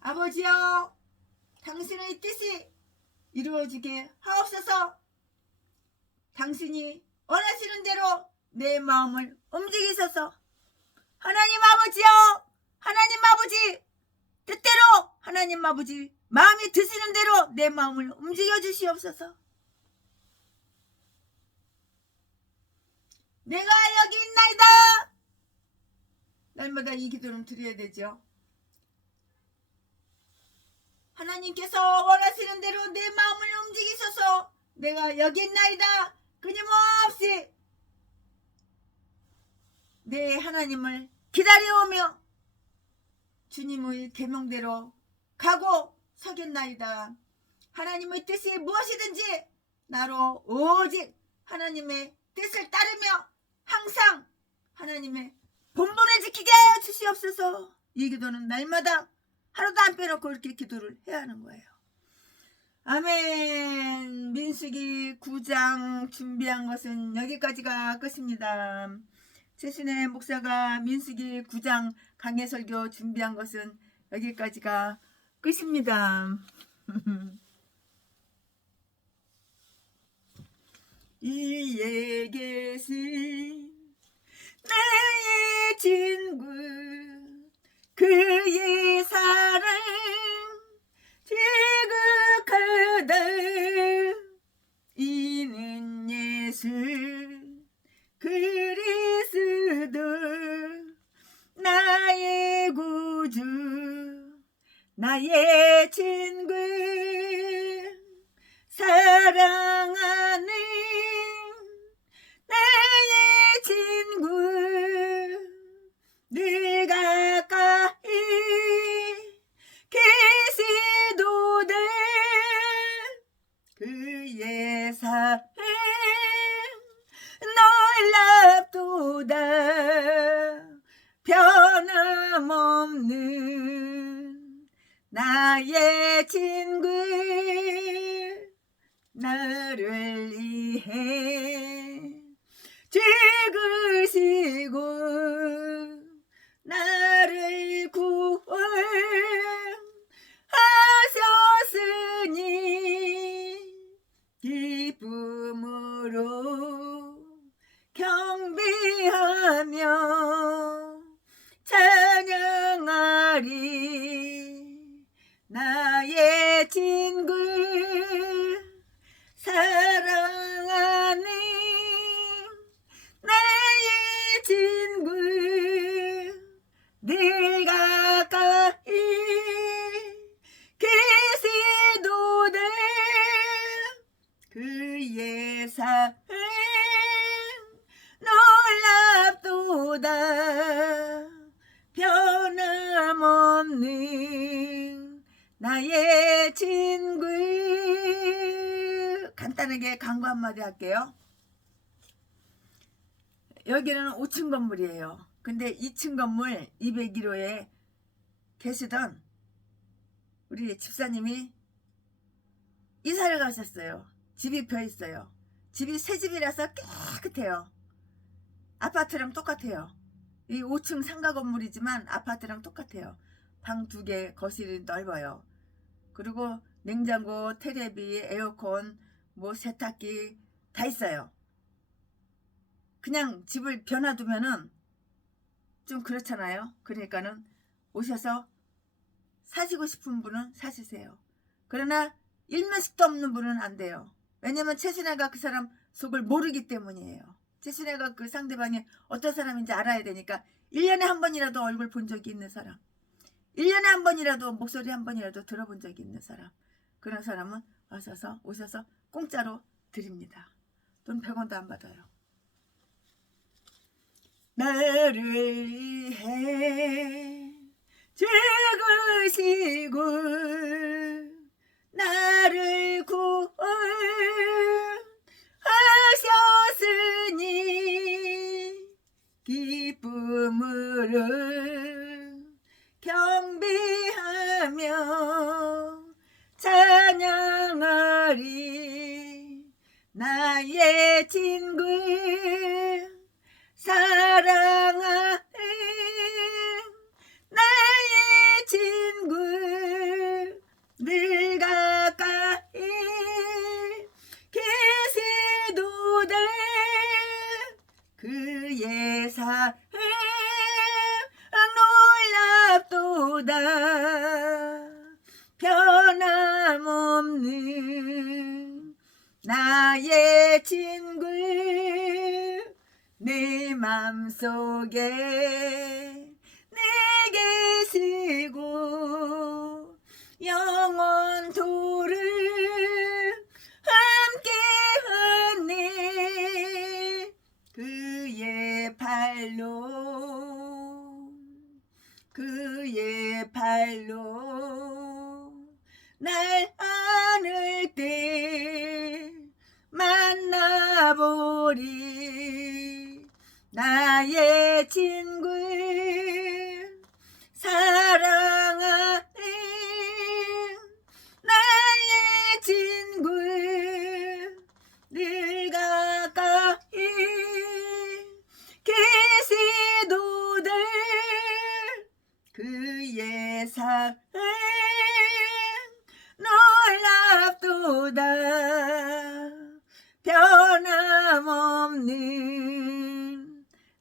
아버지여, 당신의 뜻이 이루어지게 하옵소서. 당신이 원하시는 대로 내 마음을 움직이소서. 하나님 아버지여, 하나님 아버지 뜻대로 하나님 아버지 마음이 드시는 대로 내 마음을 움직여 주시옵소서. 내가 여기 있나이다. 날마다 이 기도는 드려야 되죠. 하나님께서 원하시는 대로 내 마음을 움직이셔서 내가 여기 있나이다. 끊임없이 내 하나님을 기다려오며 주님의 계명대로 가고 서겠나이다. 하나님의 뜻이 무엇이든지 나로 오직 하나님의 뜻을 따르며 항상 하나님의 본분을 지키게 하여 주시옵소서. 이 기도는 날마다 하루도 안 빼놓고 이렇게 기도를 해야 하는 거예요. 아멘. 민수기 9장 준비한 것은 여기까지가 끝입니다. 최순애 목사가 민수기 9장 강해 설교 준비한 것은 여기까지가 끝입니다. 이에 계신 나의 친구 그의 사랑 지극하다 이는 예수 그리스도 나의 구주 나의 친구 사랑하는 나의 친구 늘 가까이 계시도다 그의 사랑 놀랍도다 변함없는 나의 친구 나를 위해 죽으시고 나를 구원하셨으니 기쁨으로 경배하며 찬양하리 나의 친구 사랑하는 나의 친구 늘 가까이 계시도다 그의 사랑 놀랍도다 변함없는 나의 친구. 간단하게 광고 한마디 할게요. 여기는 5층 건물이에요. 근데 2층 건물 201호에 계시던 우리 집사님이 이사를 가셨어요. 집이 벼 있어요. 집이 새 집이라서 깨끗해요. 아파트랑 똑같아요. 이 5층 상가 건물이지만 아파트랑 똑같아요. 방 2개, 거실이 넓어요. 그리고 냉장고, 테레비, 에어컨, 뭐 세탁기 다 있어요. 그냥 집을 벼놔두면은 좀 그렇잖아요. 그러니까는 오셔서 사시고 싶은 분은 사시세요. 그러나 일면식도 없는 분은 안 돼요. 왜냐면 최순애가 그 사람 속을 모르기 때문이에요. 최순애가 그 상대방이 어떤 사람인지 알아야 되니까 1년에 한 번이라도 얼굴 본 적이 있는 사람, 1년에 한 번이라도 목소리 한 번이라도 들어본 적이 있는 사람, 그런 사람은 오셔서 공짜로 드립니다. 돈 100원도 안 받아요. 나를 위해 죽으시고 나를 구원하셨으니 기쁨으로 경배하며 찬양하리 나의 친구 사랑하는 나의 친구 늘 가까이 계시도다 그의 사랑 놀랍도다 변함없는 나의 친구 내 맘속에 내 계시고 영원토록 함께하네 그의 발로 날 안을 때 만나보리 나의 친구 사랑하는 나의 친구 그의 사랑 놀랍도다. 변함없는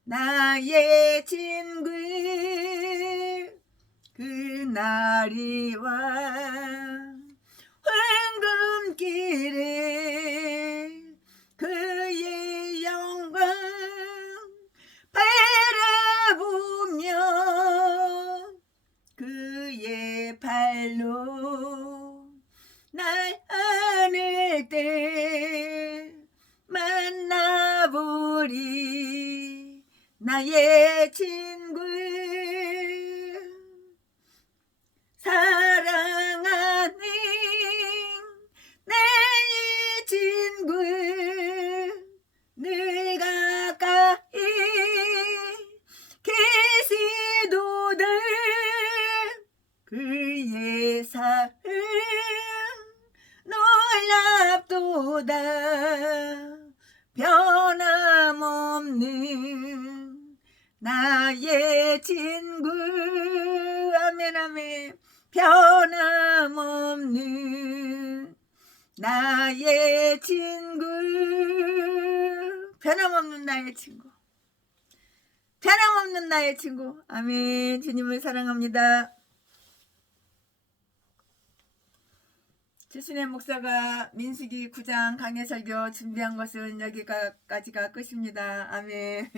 나의 친구 그날이와 황금길에 그의 영광 바라보며 그의 발로 날 안을 때 만나보리 나의 친구 사랑하는 내 친구 늘 가까이 계시도다. 그의 사랑 놀랍도다. 변함없는 나의 친구 아멘 아멘. 변함없는 나의 친구 변함없는 나의 친구 변함없는 나의 친구 아멘. 주님을 사랑합니다. 최순애 목사가 민수기 9장 강해 설교 준비한 것은 여기까지가 끝입니다. 아멘.